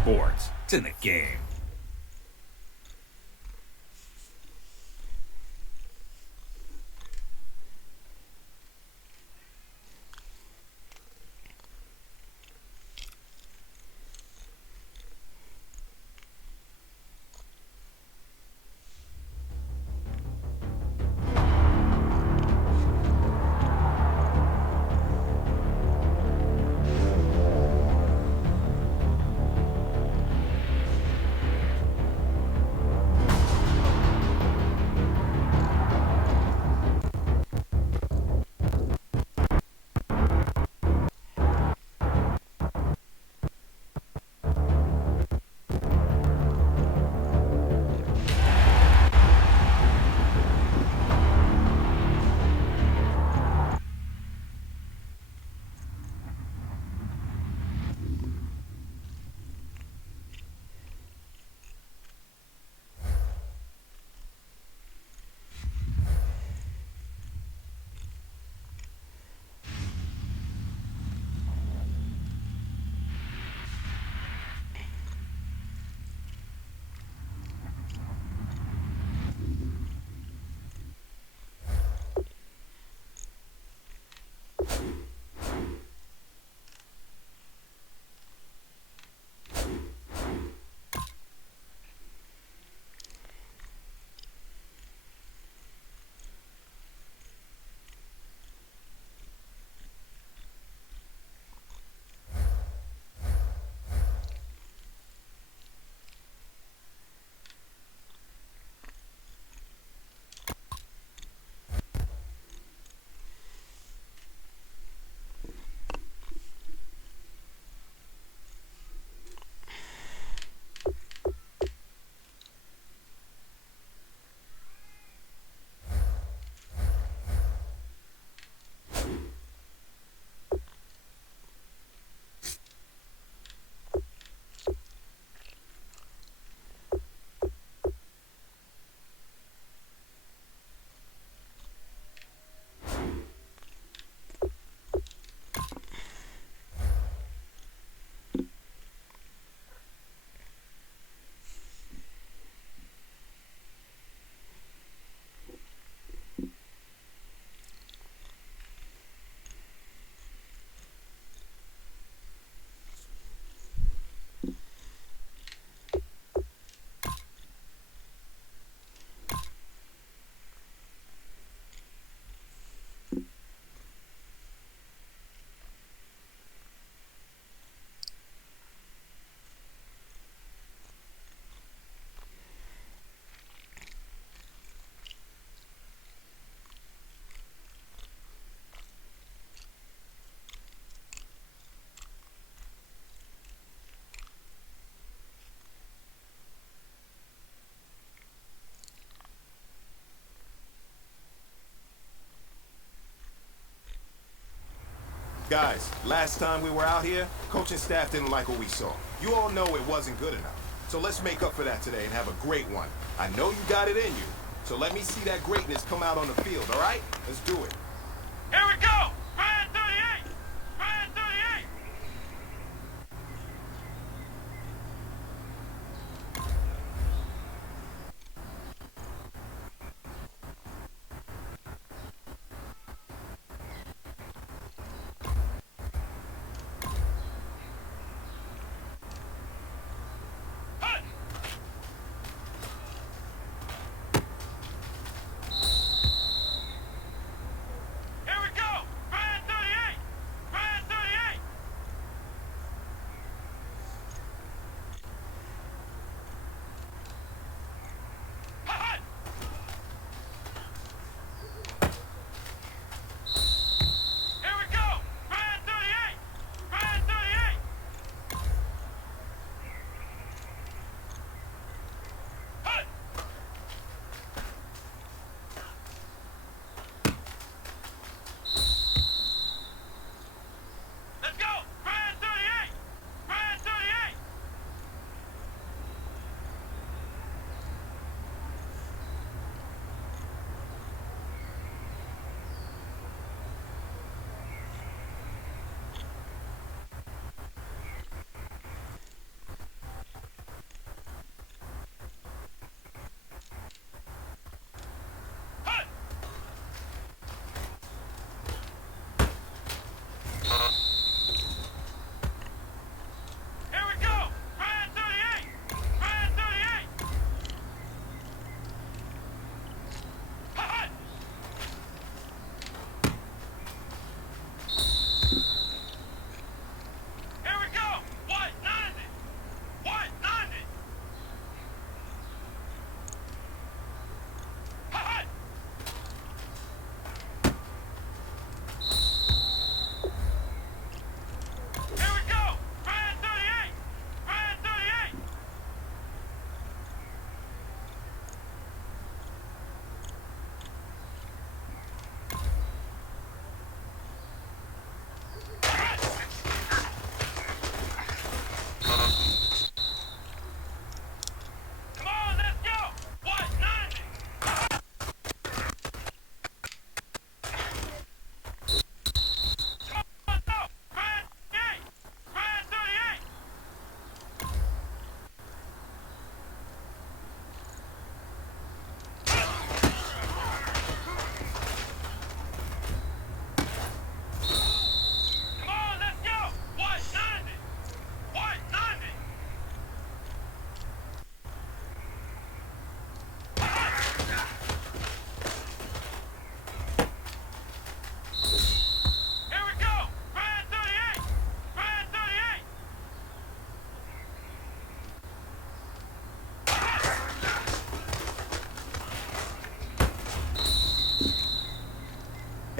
sports. It's in the game. Guys, last time we were out here, coaching staff didn't like what we saw. You all know it wasn't good enough. So let's make up for that today and have a great one. I know you got it in you. So let me see that greatness come out on the field, all right? Let's do it. Here we go! Ryan 38! Ryan 38! Hut! Here we go!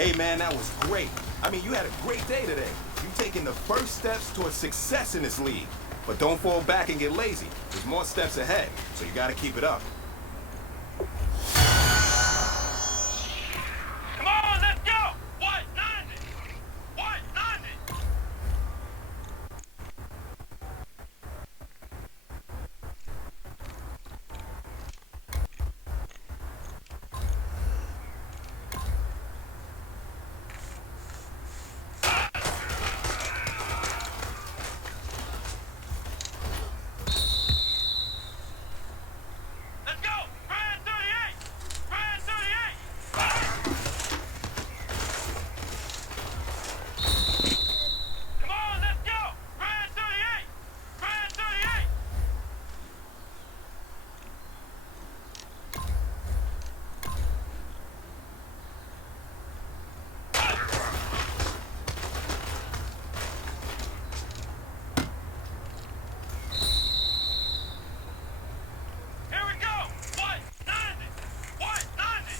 Hey man, that was great. I mean, you had a great day today. You taking the first steps towards success in this league. But don't fall back and get lazy. There's more steps ahead, so you gotta keep it up. Come on, let's go! White 90! White 90! Let's go! Brand 38! Brand 38! Come on, let's go! Brand 38! Brand 38! Here we go! White 90! White 90!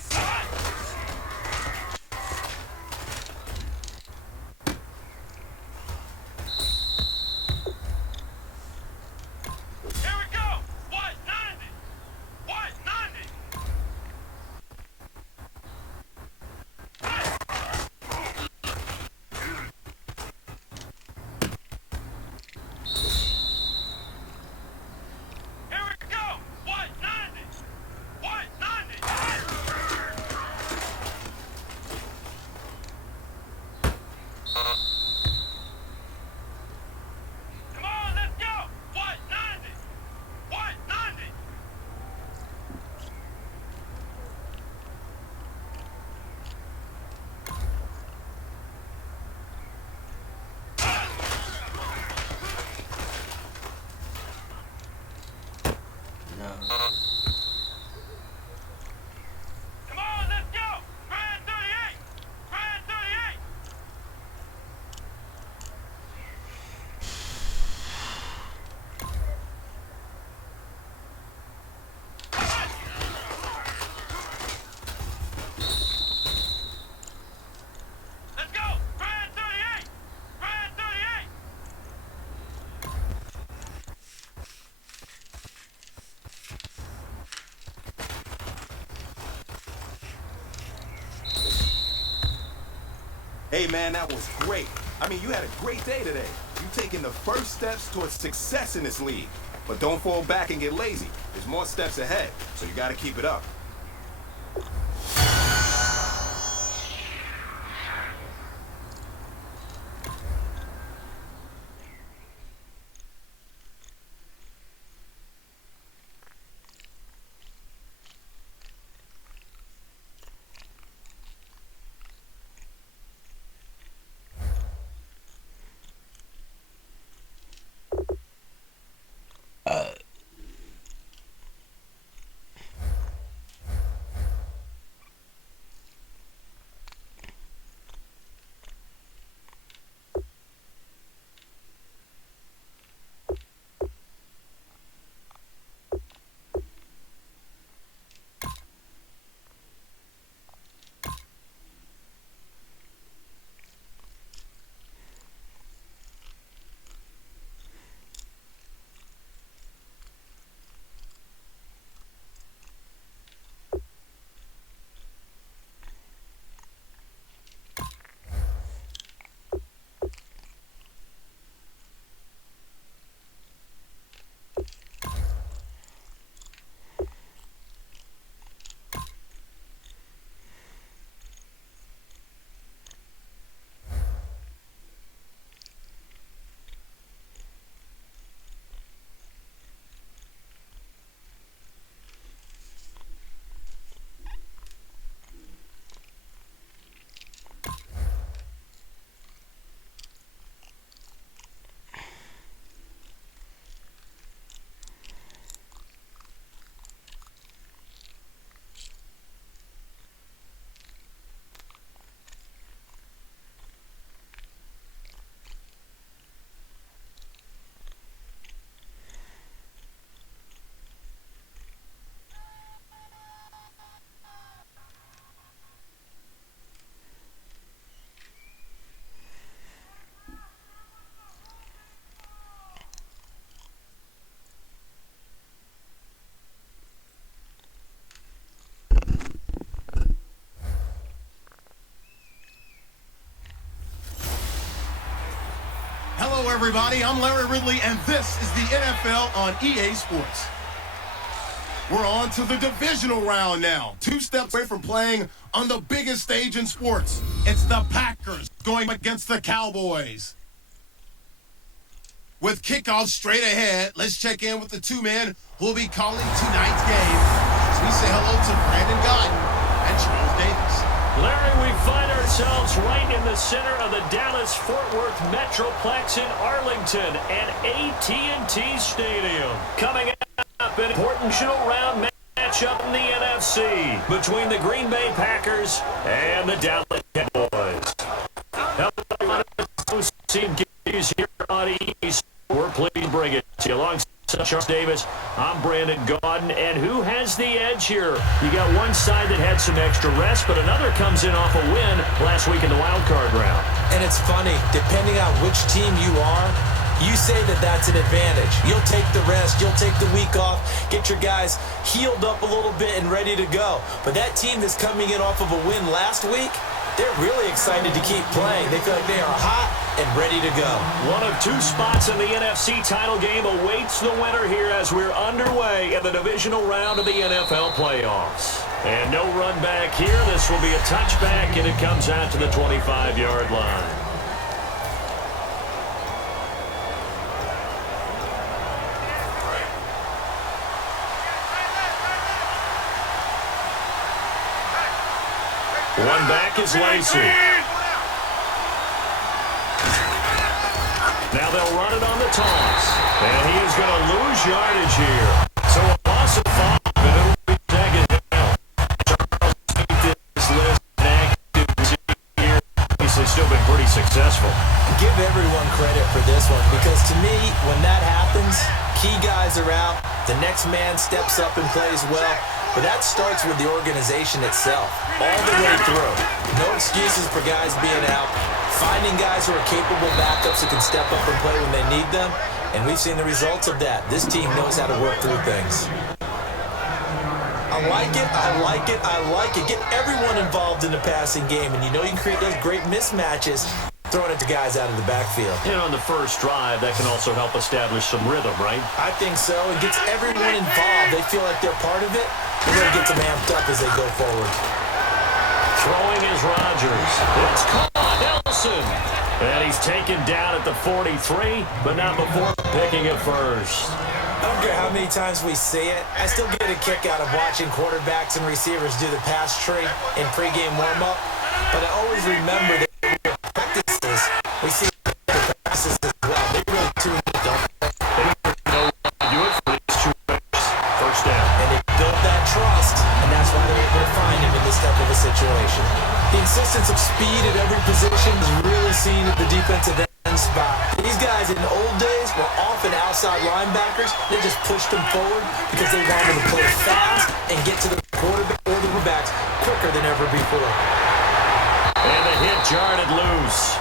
Here we go! White 90! White 90! Here we go! White 90! White 90! Come on, let's go! White 90! White 90! Come on, let's go! Brand 38! Brand 38! Let's go! Brand 38! Brand 38! Hey man, that was great. I mean, you had a great day today. You taking the first steps towards success in this league. But don't fall back and get lazy. There's more steps ahead, so you gotta keep it up. everybody. I'm Larry Ridley, and this is the NFL on EA Sports. We're on to the divisional round now. 2 steps away from playing on the biggest stage in sports. It's the Packers going against the Cowboys. With kickoff straight ahead, let's check in with the 2 men who will be calling tonight's game. As we say hello to Brandon Gaudin and Charles Davis. Larry, we find ourselves right in the center of the Dallas-Fort Worth Metroplex in Arlington and AT&T Stadium. Coming up, an important divisional round matchup in the NFC between the Green Bay Packers and the Dallas Cowboys. Hello, Gaze here on East. We're pleased to bring it to you alongside Charles Davis. I'm Brandon Gaudin, and who has the edge here? You got one side that had some extra rest, but another comes in off a win last week in the wild card round. And it's funny, depending on which team you are, you say that that's an advantage. You'll take the rest, you'll take the week off, get your guys healed up a little bit and ready to go. But that team that's coming in off of a win last week, they're really excited to keep playing. They feel like they are hot and ready to go. One of 2 spots in the NFC title game awaits the winner here as we're underway in the divisional round of the NFL playoffs. And no run back here. This will be a touchback, and it comes out to the 25-yard line. One back is Lacey. Now they'll run it on the toss. And he is going to lose yardage here. So a loss of 5, and it'll be second down. Charles, this list active here. He's still been pretty successful. Give everyone credit for this one, because to me, when that happens, key guys are out, the next man steps up and plays well. But that starts with the organization itself, all the way through. No excuses for guys being out. Finding guys who are capable backups who can step up and play when they need them. And we've seen the results of that. This team knows how to work through things. I like it, I like it, I like it. Get everyone involved in the passing game. And you know you can create those great mismatches throwing it to guys out of the backfield. And on the first drive, that can also help establish some rhythm, right? I think so. It gets everyone involved. They feel like they're part of it. It really gets them amped up as they go forward. Throwing is Rodgers. It's caught. Nelson. And he's taken down at the 43, but not before picking it first. I don't care how many times we see it. I still get a kick out of watching quarterbacks and receivers do the pass tree in pregame warm-up. But I always remember that in practices, we see passes as well. They really tune in, don't they? They know how to do it for these 2 picks. First down. And they build that trust, and that's why they're able to find him in this type of a situation. The insistence of speed at every position is really seen at the defensive end spot. These guys in the old days were often outside linebackers. They just pushed them forward because they wanted to play fast and get to the quarterback or the backs quicker than ever before. And the hit jarred loose.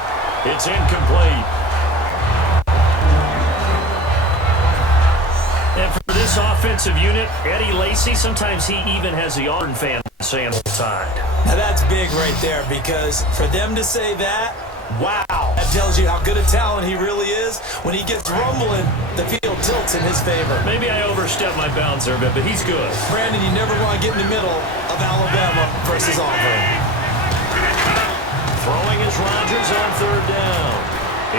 It's incomplete. And for this offensive unit, Eddie Lacy, sometimes he even has the Auburn fan saying tied. Now that's big right there, because for them to say that, wow, that tells you how good a talent he really is. When he gets rumbling, the field tilts in his favor. Maybe I overstepped my bounds there a bit, but he's good. Brandon, you never want to get in the middle of Alabama versus Auburn. Throwing is Rodgers on 3rd down.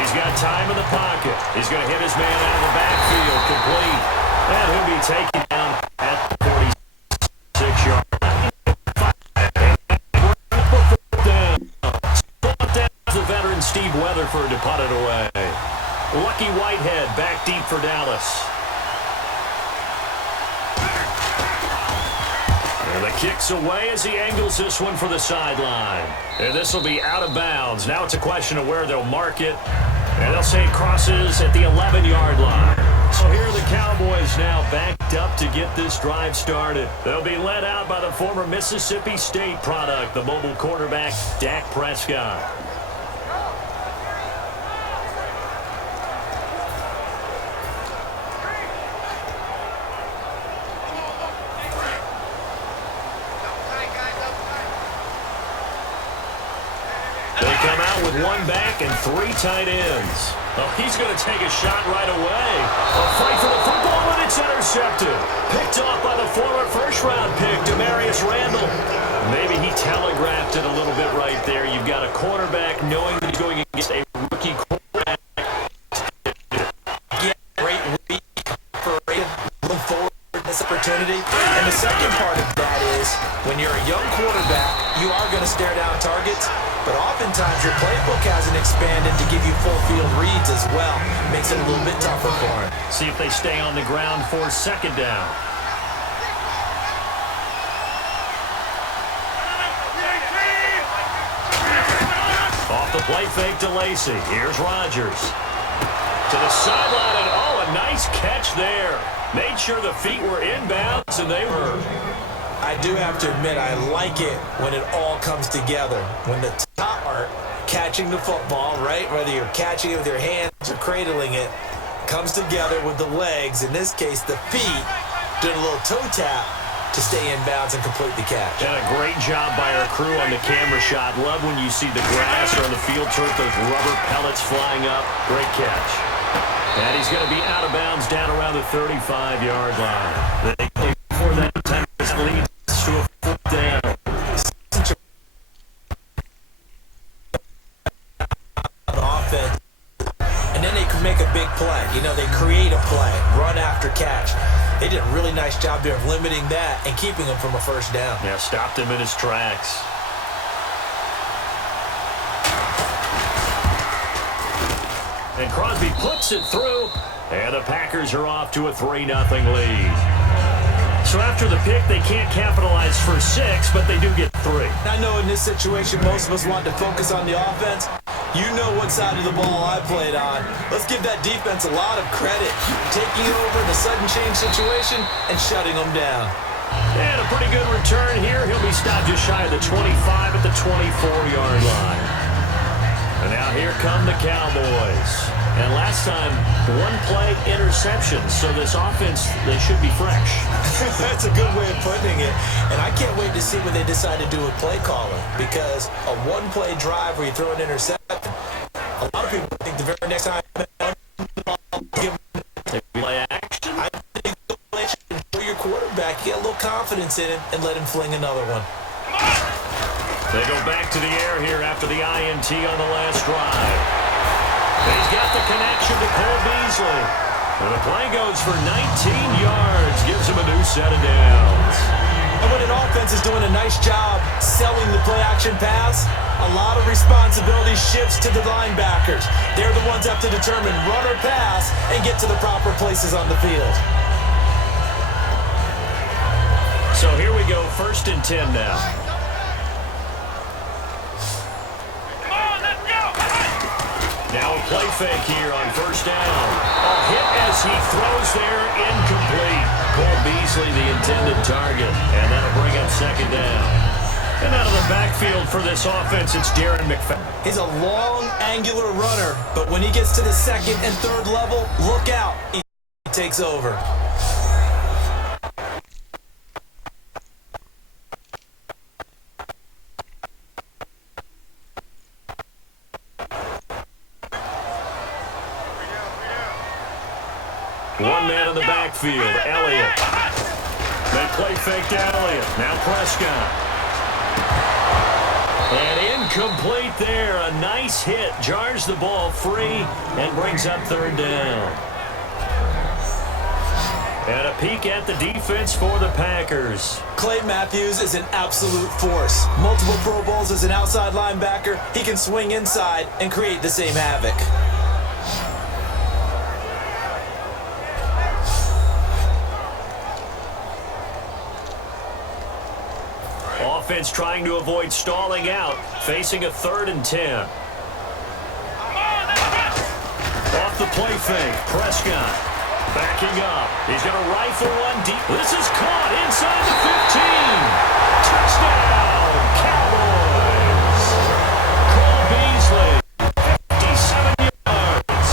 He's got time in the pocket. He's going to hit his man out of the backfield, complete. And he'll be taken down at the 46-yard line. The veteran Steve Weatherford to punt it away. Lucky Whitehead back deep for Dallas. And the kick's away as he angles this one for the sideline. And this will be out of bounds. Now it's a question of where they'll mark it. And they'll say it crosses at the 11-yard line. So here are the Cowboys now backed up to get this drive started. They'll be led out by the former Mississippi State product, the mobile quarterback, Dak Prescott. They come out with one back and 3 tight ends. Oh, he's going to take a shot right away. A fight for the football, and it's intercepted. Picked off by the former first-round pick, Damarius Randall. Maybe he telegraphed it a little bit right there. You've got a quarterback knowing that he's going against a rookie quarterback. Yeah, great week for Reagan. Look forward to this opportunity. And the second part of that is, when you're a young quarterback, you are going to stare down targets. But oftentimes your playbook hasn't expanded to give you full field reads as well. Makes it a little bit tougher for him. See if they stay on the ground for second down. Off the play fake to Lacy. Here's Rodgers. To the sideline, and oh, a nice catch there. Made sure the feet were inbounds, and they were. I do have to admit, I like it when it all comes together. When the top part, catching the football, right? Whether you're catching it with your hands or cradling it, comes together with the legs, in this case the feet, doing a little toe tap to stay in bounds and complete the catch. And a great job by our crew on the camera shot. Love when you see the grass or on the field turf, those rubber pellets flying up. Great catch. And he's going to be out of bounds down around the 35-yard line. They play for that 10% lead to a fourth down. Offense. And then they can make a big play. You know, they create a play, run after catch. They did a really nice job there of limiting that and keeping him from a first down. Yeah, stopped him in his tracks. And Crosby puts it through, and the Packers are off to a 3-0 lead. So after the pick, they can't capitalize for 6, but they do get 3. I know in this situation, most of us want to focus on the offense. You know what side of the ball I played on. Let's give that defense a lot of credit. Taking over in a sudden change situation and shutting them down. And a pretty good return here. He'll be stopped just shy of the 25 at the 24-yard line. And now here come the Cowboys. And last time, 1-play interception. So this offense, they should be fresh. That's a good way of putting it. And I can't wait to see what they decide to do with play calling. Because a 1-play drive where you throw an interception, a lot of people think the very next time They play action. I think for your quarterback, you get a little confidence in him and let him fling another one. They go back to the air here after the INT on the last drive. He's got the connection to Cole Beasley. And the play goes for 19 yards. Gives him a new set of downs. And when an offense is doing a nice job selling the play-action pass, a lot of responsibility shifts to the linebackers. They're the ones that have to determine run or pass and get to the proper places on the field. So here we go, 1st and 10 now. Now a play fake here on 1st down. A hit as he throws there, incomplete. Cole Beasley, the intended target. And that'll bring up 2nd down. And out of the backfield for this offense, it's Darren McFadden. He's a long, angular runner, but when he gets to the 2nd and 3rd level, look out. He takes over. One man in the backfield, Elliott. They play fake to Elliott. Now Prescott. And incomplete there. A nice hit. Jars the ball free and brings up 3rd down. And a peek at the defense for the Packers. Clay Matthews is an absolute force. Multiple Pro Bowls as an outside linebacker. He can swing inside and create the same havoc. Offense trying to avoid stalling out, facing a 3rd and 10. Off the play fake, Prescott backing up. He's going to rifle one deep. This is caught inside the 15. Touchdown, Cowboys. Cole Beasley, 57 yards.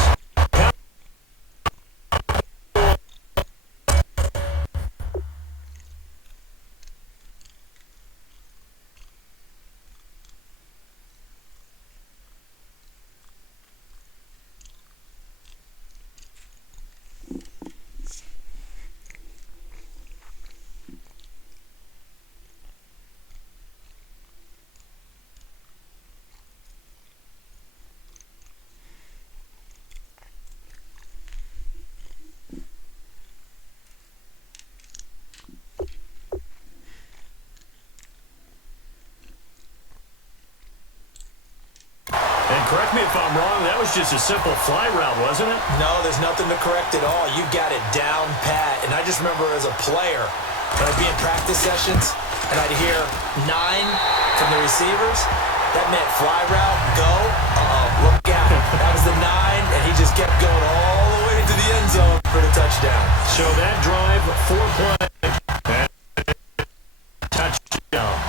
was just a simple fly route, wasn't it? No, there's nothing to correct at all. You got it down pat. And I just remember as a player, when I'd be in practice sessions, and I'd hear 9 from the receivers, that meant fly route, go, look out. That was the 9, and he just kept going all the way to the end zone for the touchdown. So that drive, 4 plays, and touchdown.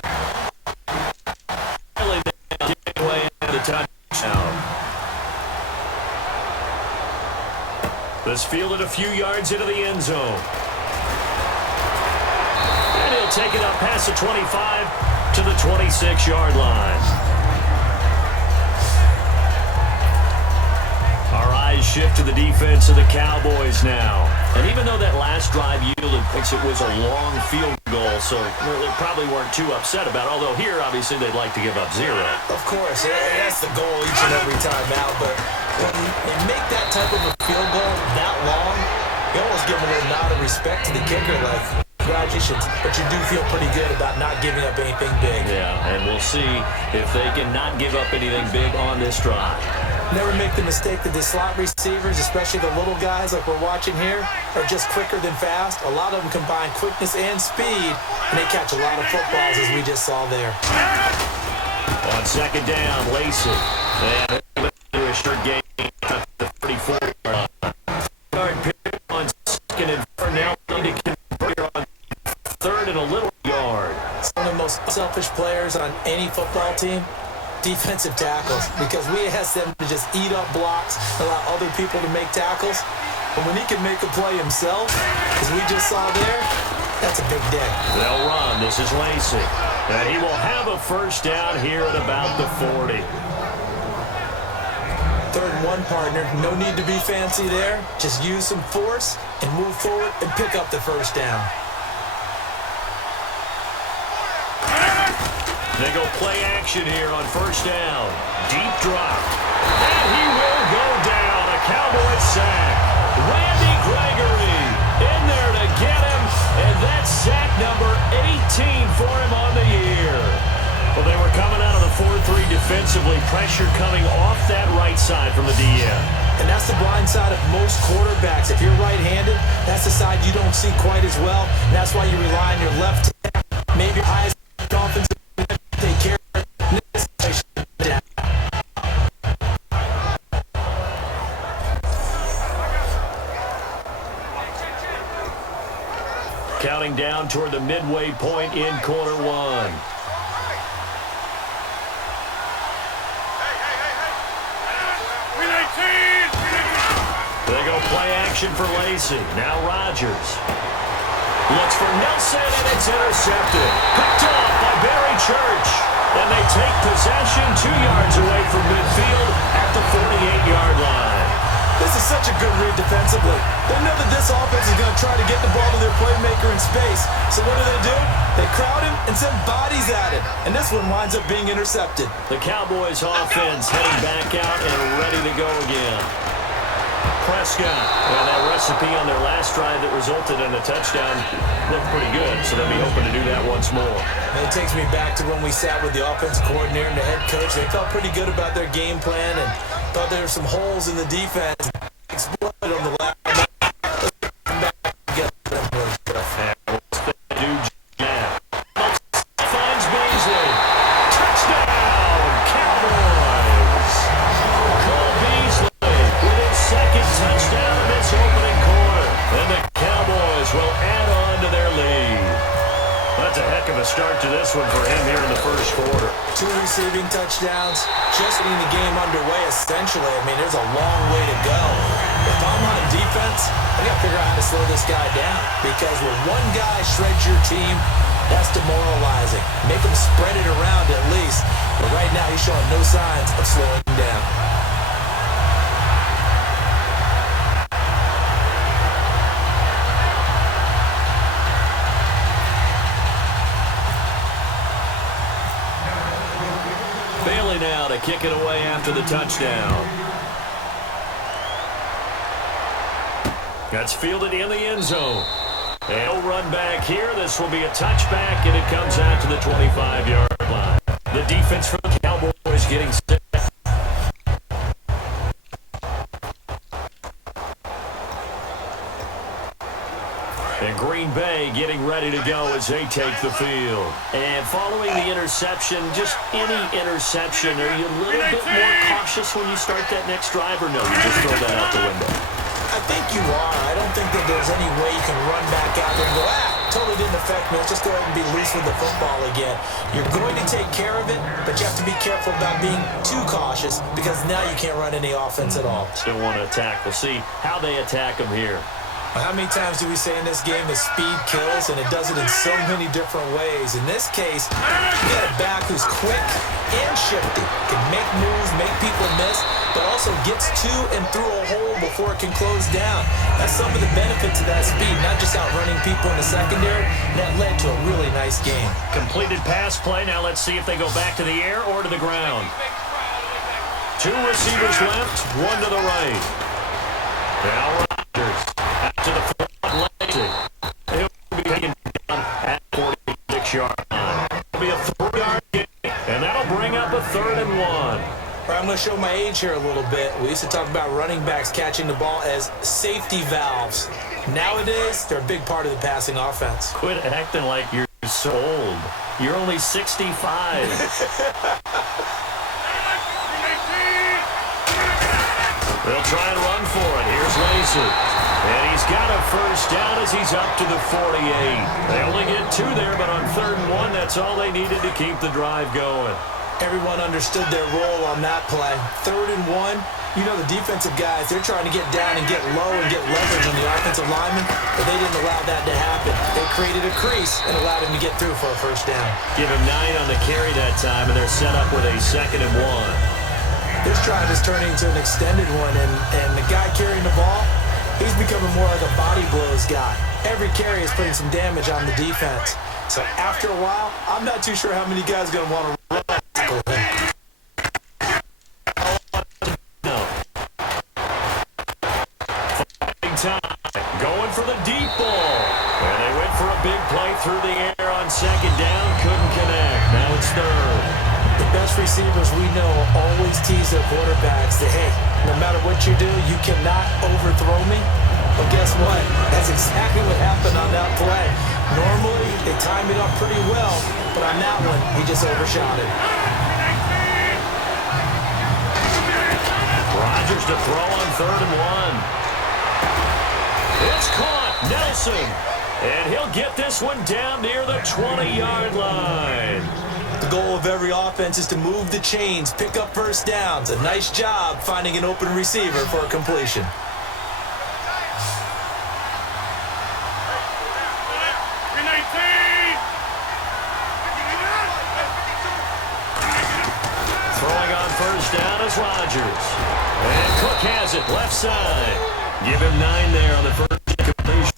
Really getting away into the touchdown. This fielded a few yards into the end zone. And he'll take it up past the 25 to the 26-yard line. Our eyes shift to the defense of the Cowboys now. And even though that last drive yielded picks, it was a long field goal, so they probably weren't too upset about it. Although here, obviously, they'd like to give up 0. Of course, that's the goal each and every time out. But when they make that type of a field goal that long, you almost give them a little nod of respect to the kicker, like, congratulations. But you do feel pretty good about not giving up anything big. Yeah, and we'll see if they can not give up anything big on this drive. Never make the mistake that the slot receivers, especially the little guys like we're watching here, are just quicker than fast. A lot of them combine quickness and speed, and they catch a lot of footballs, as we just saw there. On second down, Lacy. And a short game at the 34-yard line. On second and 4 now, need to convert on third and a little yard. Some of the most selfish players on any football team, defensive tackles, because we ask them to just eat up blocks, allow other people to make tackles. But when he can make a play himself, as we just saw there, that's a big day. They'll run. This is Lacy. And he will have a first down here at about the 40. 3rd and 1, partner. No need to be fancy there. Just use some force and move forward and pick up the first down. They go play action here on first down. Deep drop. And he will go down. A Cowboys sack. Randy Gregory in there to get him. And that's sack number 18 for him on the year. Well, they were coming out of the 4-3 defensively. Pressure coming off that right side from the DN. And that's the blind side of most quarterbacks. If you're right-handed, that's the side you don't see quite as well. And that's why you rely on your left hand. Maybe your highest offensive take care of this down. Counting down toward the midway point in quarter 1. They go play action for Lacy. Now Rodgers. Looks for Nelson, and it's intercepted. Picked off by Barry Church. And they take possession 2 yards away from midfield at the 48-yard line. This is such a good read defensively. They know that this offense is going to try to get the ball to their playmaker in space. So what do? They crowd him and send bodies at him. And this one winds up being intercepted. The Cowboys offense heading back out and ready to go again. Prescott. Well, that recipe on their last drive that resulted in a touchdown looked pretty good, so they'll be hoping to do that once more. And it takes me back to when we sat with the offensive coordinator and the head coach. They felt pretty good about their game plan and thought there were some holes in the defense. Exploited on the last. Finds Beasley. Touchdown, Cowboys. Cole Beasley with his second touchdown in this opening quarter. And the Cowboys will add on to their lead. That's a heck of a start to this one for him here in the first quarter. 2 receiving touchdowns, just getting the game underway essentially. I mean, there's a long way to go. If I'm on defense, I got to figure out how to slow this guy down. Because when one guy shreds your team, that's demoralizing. Make him spread it around at least. But right now, he's showing no signs of slowing down. Bailey now to kick it away after the touchdown. That's fielded in the end zone. They'll run back here. This will be a touchback, and it comes out to the 25-yard line. The defense for the Cowboys getting set. Miami getting ready to go as they take the field. And following the interception, just any interception, are you a little bit more cautious when you start that next drive, or no, you just throw that out the window? I think you are. I don't think that there's any way you can run back out there and go, totally didn't affect me. Let's just go ahead and be loose with the football again. You're going to take care of it, but you have to be careful about being too cautious because now you can't run any offense at all. Still want to attack. We'll see how they attack them here. How many times do we say in this game that speed kills, and it does it in so many different ways? In this case, you got a back who's quick and shifty, can make moves, make people miss, but also gets to and through a hole before it can close down. That's some of the benefits of that speed, not just outrunning people in the secondary. That led to a really nice game. Completed pass play. Now let's see if they go back to the air or to the ground. Two receivers left, one to the right. Now Rodgers to the front lane. He'll be taken down at 46-yard line. It'll be a 3-yard gain, and that'll bring up a 3rd and 1. All right, I'm going to show my age here a little bit. We used to talk about running backs catching the ball as safety valves. Nowadays, they're a big part of the passing offense. Quit acting like you're so old. You're only 65. They'll try and run for it. Here's Lacy. And he's got a first down as he's up to the 48. They only get 2 there, but on 3rd and 1, that's all they needed to keep the drive going. Everyone understood their role on that play. 3rd and 1, you know the defensive guys, they're trying to get down and get low and get leverage on the offensive lineman, but they didn't allow that to happen. They created a crease and allowed him to get through for a first down. Give him 9 on the carry that time, and they're set up with a 2nd and 1. This drive is turning into an extended one, and the guy carrying the ball, he's becoming more like a body blows guy. Every carry is putting some damage on the defense. So after a while, I'm not too sure how many guys are going to want to run tackle him. Time. Going for the deep ball. And they went for a big play through the air on 2nd down. Couldn't connect. Now it's 3rd. The best receivers we know always tease their quarterbacks that, hey, no matter what you do, you cannot overthrow me. But guess what? That's exactly what happened on that play. Normally, they time it up pretty well, but on that one, he just overshot it. Rodgers to throw on 3rd and 1. It's caught. Nelson. And he'll get this one down near the 20-yard line. The goal of every offense is to move the chains, pick up first downs. A nice job finding an open receiver for a completion. Throwing on first down is Rodgers. And Cook has it left side. Give him 9 there on the first completion.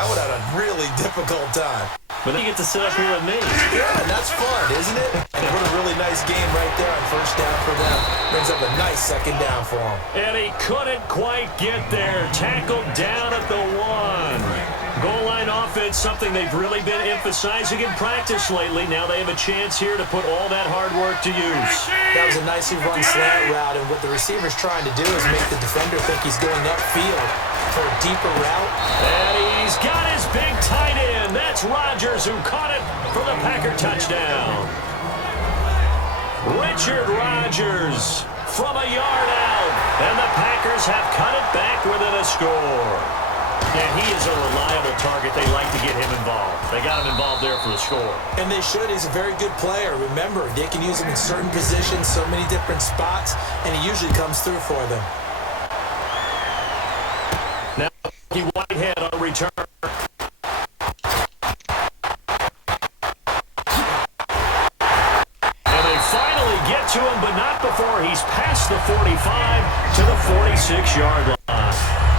I would have had a really difficult time. But then you get to sit up here with me. Yeah, and that's fun, isn't it? And what a really nice game right there on first down for them. Brings up a nice 2nd down for them. And he couldn't quite get there. Tackled down at the 1. Goal line offense, something they've really been emphasizing in practice lately. Now they have a chance here to put all that hard work to use. That was a nicely run slant route, and what the receiver's trying to do is make the defender think he's going upfield for a deeper route. And he's got his big tight end. That's Rodgers who caught it for the Packer touchdown. Richard Rodgers from a yard out. And the Packers have cut it back within a score. And he is a reliable target. They like to get him involved. They got him involved there for the score. And they should. He's a very good player. Remember, they can use him in certain positions, so many different spots, and he usually comes through for them. Now, Whitehead on return. And they finally get to him, but not before he's past the 45 to the 46-yard line.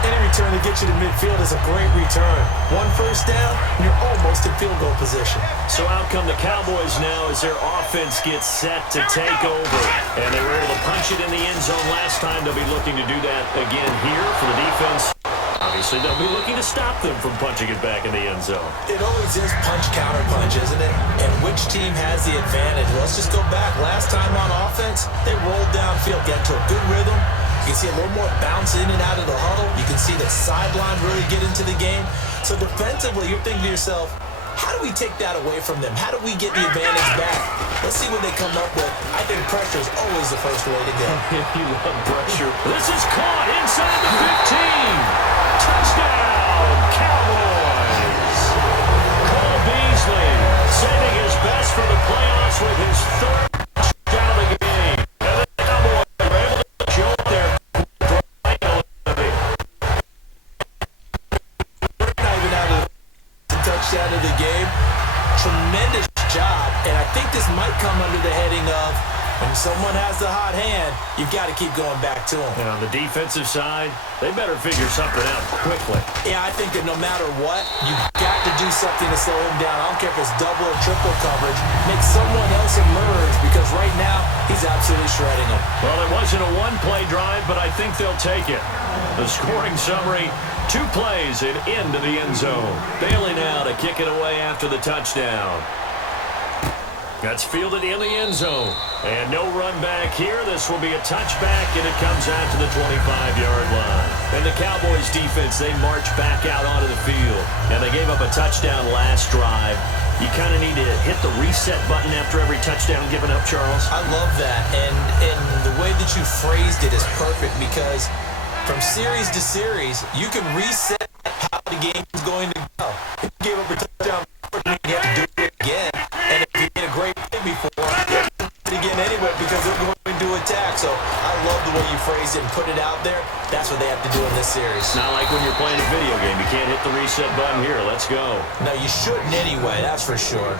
Any return to get you to midfield is a great return. 1 first down, and you're almost in field goal position. So out come the Cowboys now as their offense gets set to take over. And they were able to punch it in the end zone last time. They'll be looking to do that again here for the defense. Obviously, they'll be looking to stop them from punching it back in the end zone. It always is punch-counter-punch, isn't it? And which team has the advantage? Let's just go back. Last time on offense, they rolled downfield, get into a good rhythm. You can see a little more bounce in and out of the huddle. You can see the sideline really get into the game. So defensively, you're thinking to yourself, how do we take that away from them? How do we get the advantage back? Let's see what they come up with. I think pressure is always the first way to go. You love pressure. This is caught inside the 15. Touchdown, Cowboys. Cole Beasley saving his best for the playoffs with his third touchdown of the game. And the Cowboys are able to show their touchdown of the game. Tremendous job, and I think this might come under the heading of when someone has the hot hand, you've got to keep going back to them. And on the defensive side, they better figure something out quickly. Yeah, I think that no matter what, you've got to do something to slow him down. I don't care if it's double or triple coverage. Make someone else emerge, because right now, he's absolutely shredding them. Well, it wasn't a one-play drive, but I think they'll take it. The scoring summary, 2 plays and into the end zone. Bailey now to kick it away after the touchdown. That's fielded in the end zone. And no run back here. This will be a touchback, and it comes out to the 25-yard line. And the Cowboys defense, they march back out onto the field. And they gave up a touchdown last drive. You kind of need to hit the reset button after every touchdown given up, Charles. I love that. And the way that you phrased it is perfect, because from series to series, you can reset how the game is going to go. If you gave up a touchdown, you have to do it again. And if you get a great play before, you have to do it again anyway, because they're going to attack. So I love the way you phrased it and put it out there. That's what they have to do in this series. It's not like when you're playing a video game. You can't hit the reset button here. Let's go. No, you shouldn't anyway, that's for sure.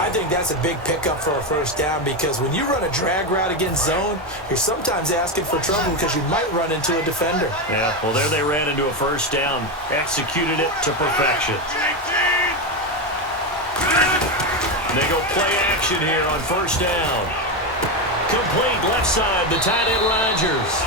I think that's a big pickup for a first down, because when you run a drag route against zone, you're sometimes asking for trouble because you might run into a defender. Yeah, well, there they ran into a first down, executed it to perfection. They go play action here on first down. Complete left side, the tight end Rodgers.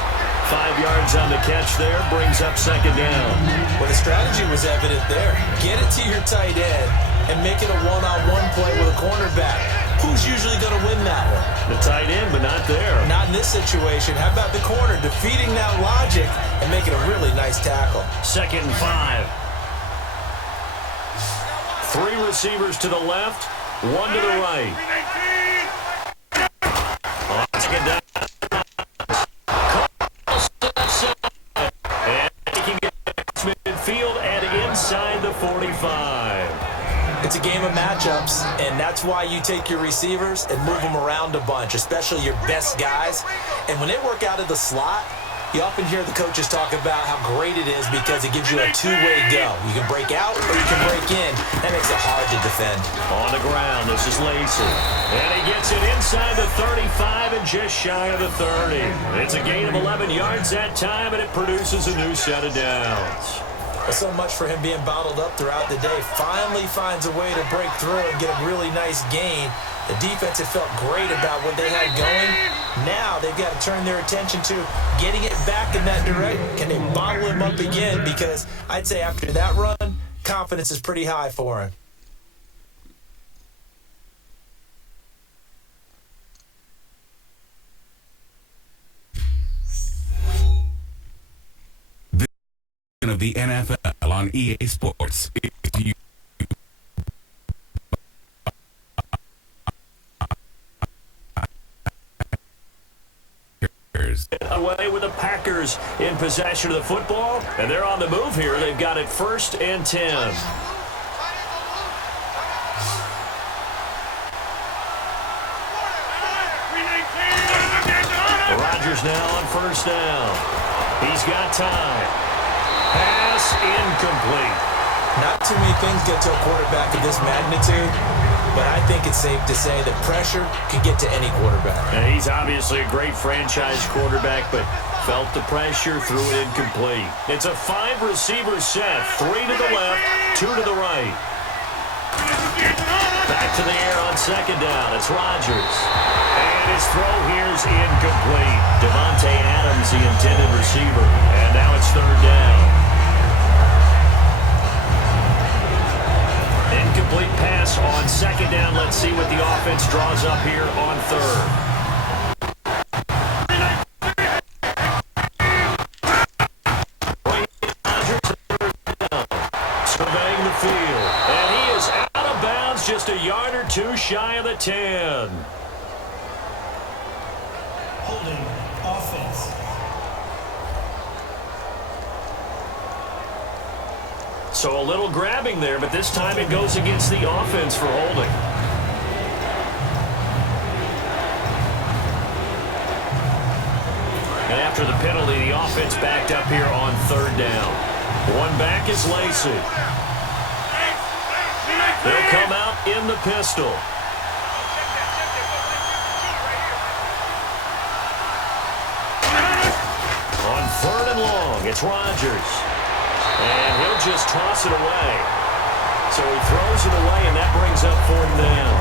5 yards on the catch there, brings up second down. Well, the strategy was evident there. Get it to your tight end and make it a one-on-one play with a cornerback. Who's usually going to win that one? The tight end, but not there. Not in this situation. How about the corner defeating that logic and making a really nice tackle? 2nd and 5. 3 receivers to the left, 1 to the right. On second down. And taking it midfield and inside the 45. It's a game of matchups, and that's why you take your receivers and move them around a bunch, especially your best guys. And when they work out of the slot, you often hear the coaches talk about how great it is because it gives you a two-way go. You can break out or you can break in. That makes it hard to defend. On the ground, this is Lacy. And he gets it inside the 35 and just shy of the 30. It's a gain of 11 yards that time, and it produces a new set of downs. So much for him being bottled up throughout the day. Finally finds a way to break through and get a really nice gain. The defense had felt great about what they had going. Now they've got to turn their attention to getting it back in that direction. Can they bottle him up again? Because I'd say after that run, confidence is pretty high for him. Of the NFL on EA Sports. Away with the Packers in possession of the football, and they're on the move here. They've got it 1st and 10. Rodgers now on 1st down. He's got time. Pass incomplete. Not too many things get to a quarterback of this magnitude, but I think it's safe to say that pressure can get to any quarterback. And he's obviously a great franchise quarterback, but felt the pressure, threw it incomplete. It's a 5-receiver set, 3 to the left, 2 to the right. Back to the air on 2nd down. It's Rodgers. And his throw here's incomplete. Devontae Adams, the intended receiver. And now it's 3rd down. pass on second down. Let's see what the offense draws up here on third. Surveying the field. And he is out of bounds, just a yard or two shy of the 10. Holding offense. So a little grabbing there, but this time it goes against the offense for holding. And after the penalty, the offense backed up here on third down. One back is Lacy. They'll come out in the pistol. On third and long, it's Rodgers. And he'll just toss it away. So he throws it away, and that brings up fourth down.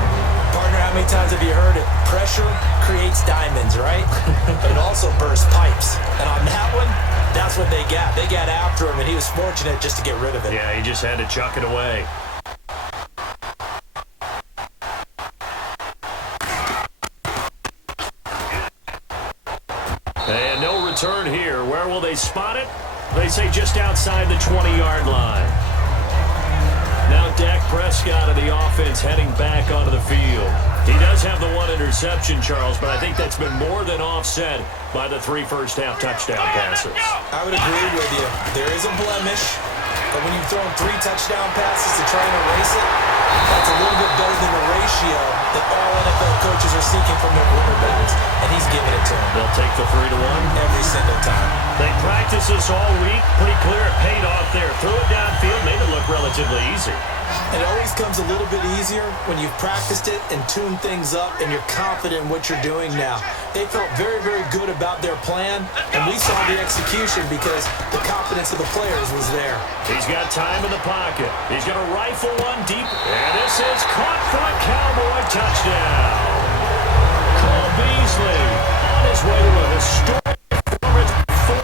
Partner, how many times have you heard it? Pressure creates diamonds, right? But it also bursts pipes. And on that one, that's what they got. They got after him, and he was fortunate just to get rid of it. Yeah, he just had to chuck it away. And no return here. Where will they spot it? They say just outside the 20-yard line. Now Dak Prescott of the offense heading back onto the field. He does have the one interception, Charles, but I think that's been more than offset by the 3 first-half touchdown passes. I would agree with you. There is a blemish, but when you've thrown 3 touchdown passes to try and erase it, that's a little bit better than the ratio that all NFL coaches are seeking from their quarterbacks, and he's giving it to them. They'll take the 3-1 every single time. They practiced this all week. Pretty clear it paid off there. Threw it downfield, made it look relatively easy. It always comes a little bit easier when you've practiced it and tuned things up and you're confident in what you're doing now. They felt very, very good about their plan, and we saw the execution because the confidence of the players was there. He's got time in the pocket. He's going to rifle one deep, and this is caught for a Cowboy touchdown. Cole Beasley on his way to a historic performance, 4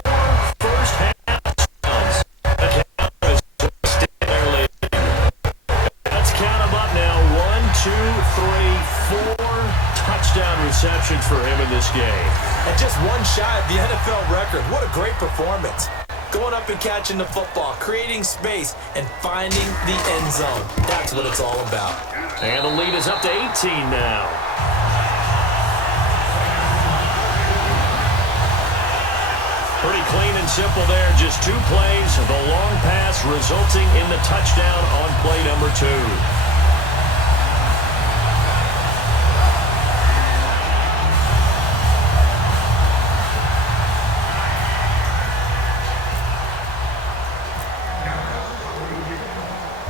first-half touchdowns. The Cowboys stay in their lead. Let's count them up now. 1, 2, 3, 4 touchdown receptions for him in this game. And just one shy of the NFL record. What a great performance. Going up and catching the football, creating space, and finding the end zone. That's what it's all about. And the lead is up to 18 now. Pretty clean and simple there. Just 2 plays. The long pass resulting in the touchdown on play number 2.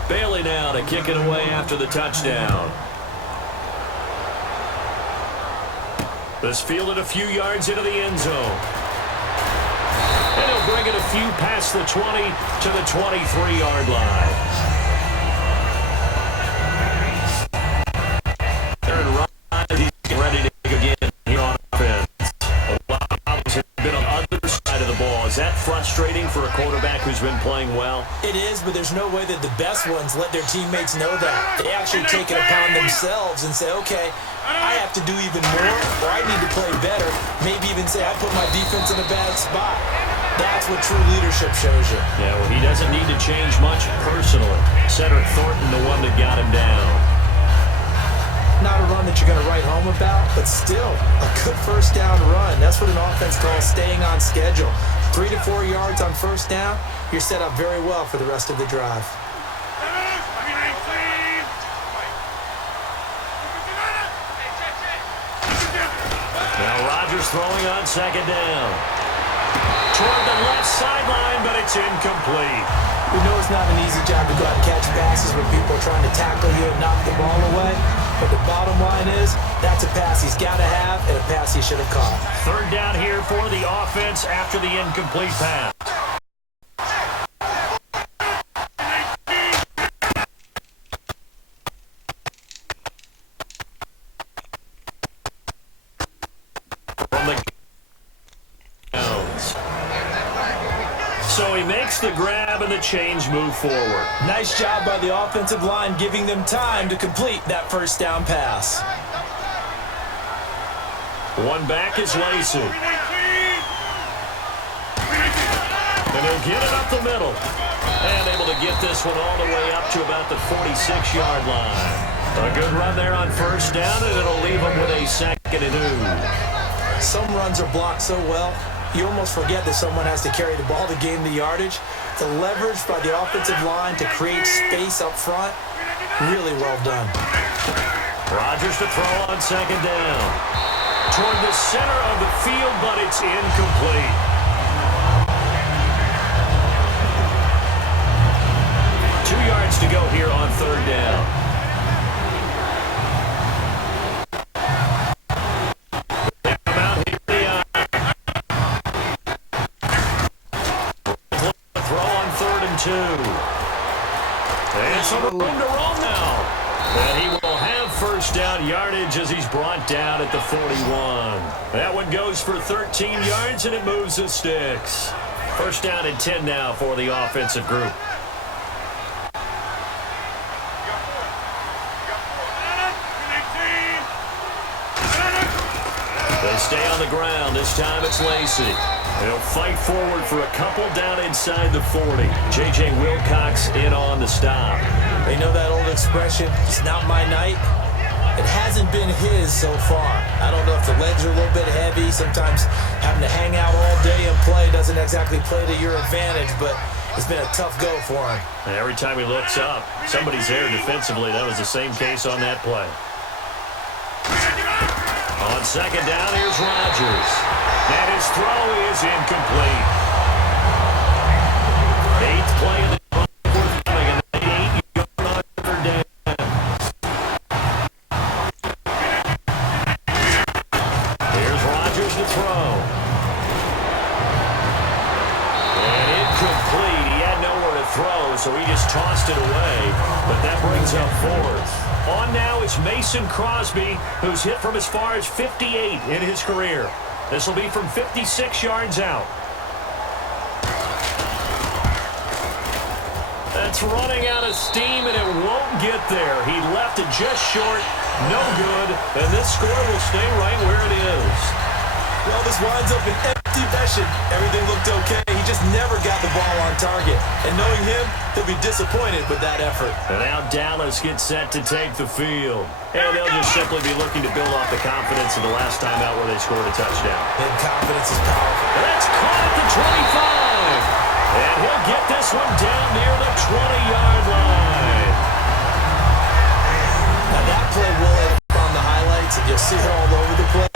Bailey now to kick it away after the touchdown. This fielded a few yards into the end zone. And he'll bring it a few past the 20 to the 23-yard line. Aaron Rodgers, he's ready to kick again here on offense. A lot of problems have been on the other side of the ball. Is that frustrating for a quarterback who's been playing well? It is, but there's no way that the best ones let their teammates know that. They actually take it upon themselves and say, okay, I have to do even more, or I need to play better. Maybe even say I put my defense in a bad spot. That's what true leadership shows you. Yeah, well, he doesn't need to change much personally. Cedric Thornton, the one that got him down. Not a run that you're going to write home about, but still a good first down run. That's what an offense calls staying on schedule. 3 to 4 yards on first down, you're set up very well for the rest of the drive. Now Rodgers throwing on second down. Toward the left sideline, but it's incomplete. We know it's not an easy job to go out and catch passes when people are trying to tackle you and knock the ball away. But the bottom line is, that's a pass he's got to have and a pass he should have caught. Third down here for the offense after the incomplete pass. From the Downs. So he makes makes the grab and the chains move forward. Nice job by the offensive line giving them time to complete that first down pass. One back is Lacy. And he'll get it up the middle. And able to get this one all the way up to about the 46-yard line. A good run there on first down, and it'll leave them with a 2nd and 2. Some runs are blocked so well, you almost forget that someone has to carry the ball to gain the yardage. The leverage by the offensive line to create space up front, really well done. Rodgers to throw on 2nd down. Toward the center of the field, but it's incomplete. To go here on 3rd down. Throw on 3rd and 2. And some room to roll now. And he will have first down yardage as he's brought down at the 41. That one goes for 13 yards, and it moves the sticks. First down and 10 now for the offensive group. They stay on the ground. This time it's Lacy. They'll fight forward for a couple down inside the 40. J.J. Wilcox in on the stop. They know that old expression, it's not my night. It hasn't been his so far. I don't know if the legs are a little bit heavy. Sometimes having to hang out all day and play doesn't exactly play to your advantage, but it's been a tough go for him. And every time he looks up, somebody's there defensively. That was the same case on that play. On 2nd down, here's Rodgers. And his throw is incomplete. 8th play of the forthcoming, and 8-yard on 3rd down. Here's Rodgers to throw. And incomplete. He had nowhere to throw, so he just tossed it away. But that brings up 4th. On now is Mason Crosby, who's hit from as far as 58 in his career. This will be from 56 yards out. That's running out of steam, and it won't get there. He left it just short, no good, and this score will stay right where it is. Well, this winds up in empty possession. Everything looked okay. He just never got the ball on target. And knowing him, he'll be disappointed with that effort. And now Dallas gets set to take the field. And they'll just simply be looking to build off the confidence of the last time out where they scored a touchdown. And confidence is powerful. And that's caught at the 25. And he'll get this one down near the 20-yard line. Now that play will have on the highlights, and you'll see it all over the place.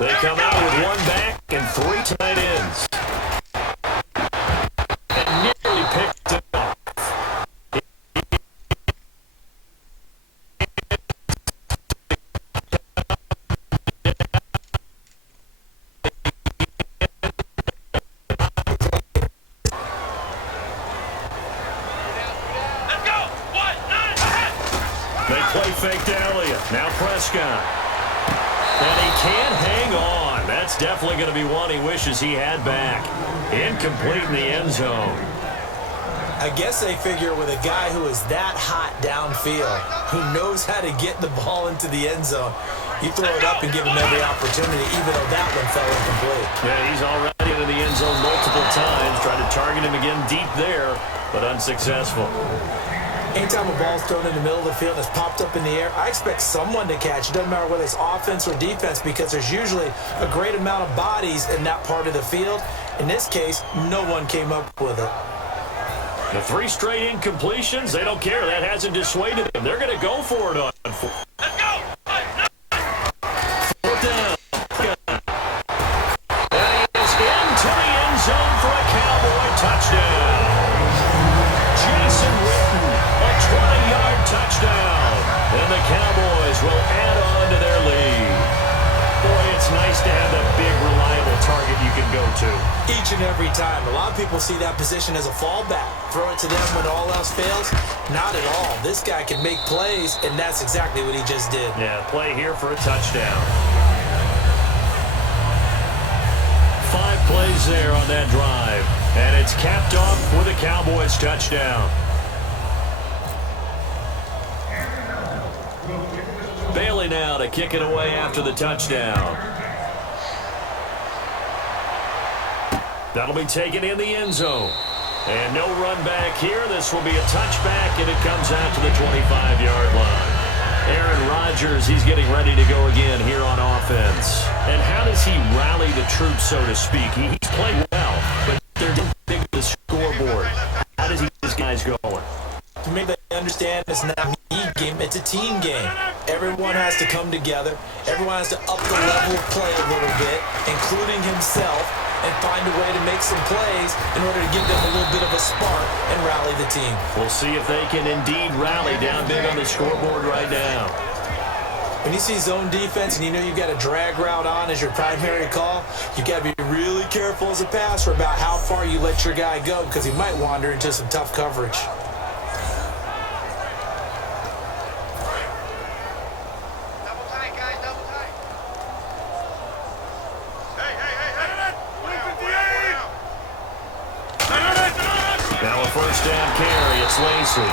They come out with one back and 3 tight ends. And nearly picked it off. Let's go! 1, 9, ahead! They play fake to Elliott. Now Prescott. And he can't hang on. That's definitely going to be one he wishes he had back. Incomplete in the end zone. I guess they figure with a guy who is that hot downfield, who knows how to get the ball into the end zone, you throw it up and give him every opportunity, even though that one fell incomplete. Yeah, he's already into the end zone multiple times. Tried to target him again deep there, but unsuccessful. Anytime a ball's thrown in the middle of the field and it's popped up in the air, I expect someone to catch it. Doesn't matter whether it's offense or defense, because there's usually a great amount of bodies in that part of the field. In this case, no one came up with it. The 3 straight incompletions, they don't care. That hasn't dissuaded them. They're going to go for it on 4th down. And he is into the end zone for a Cowboy touchdown. Jason Witten, a 20-yard touchdown. And the Cowboys will add on to their lead. Boy, it's nice to have that big, reliable target you can go to. Each and every time. A lot of people see that position as a fallback. Throw it to them when all else fails. Not at all. This guy can make plays, and that's exactly what he just did. Yeah, play here for a touchdown. 5 plays there on that drive. And it's capped off with a Cowboys touchdown. Bailey now to kick it away after the touchdown. That'll be taken in the end zone. And no run back here. This will be a touchback, and it comes out to the 25-yard line. Aaron Rodgers, he's getting ready to go again here on offense. And how does he rally the troops, so to speak? He's played well, but they're big with the scoreboard. How does he get his guys going? To me, they understand it's not a league game, it's a team game. Everyone has to come together. Everyone has to up the level of play a little bit, including himself, and find a way to make some plays in order to give them a little bit of a spark and rally the team. We'll see if they can indeed rally down big on the scoreboard right now. When you see zone defense and you know you've got a drag route on as your primary call, you've got to be really careful as a passer about how far you let your guy go, because he might wander into some tough coverage. Now a first down carry. It's Lacy.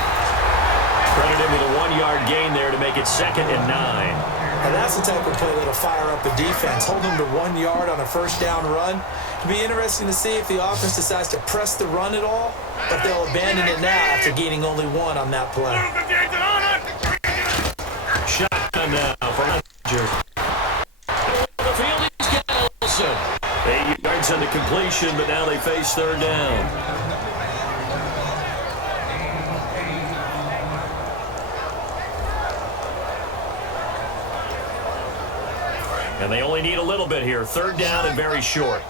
Credit him with a 1-yard gain there to make it 2nd and 9. And that's the type of play that'll fire up a defense. Hold them to 1 yard on a first down run. It'll be interesting to see if the offense decides to press the run at all, but they'll abandon it now after gaining only 1 on that play. Shotgun now for Rodgers. The field is Gelson. 8 yards on the completion, but now they face 3rd down. And they only need a little bit here. 3rd down and very short.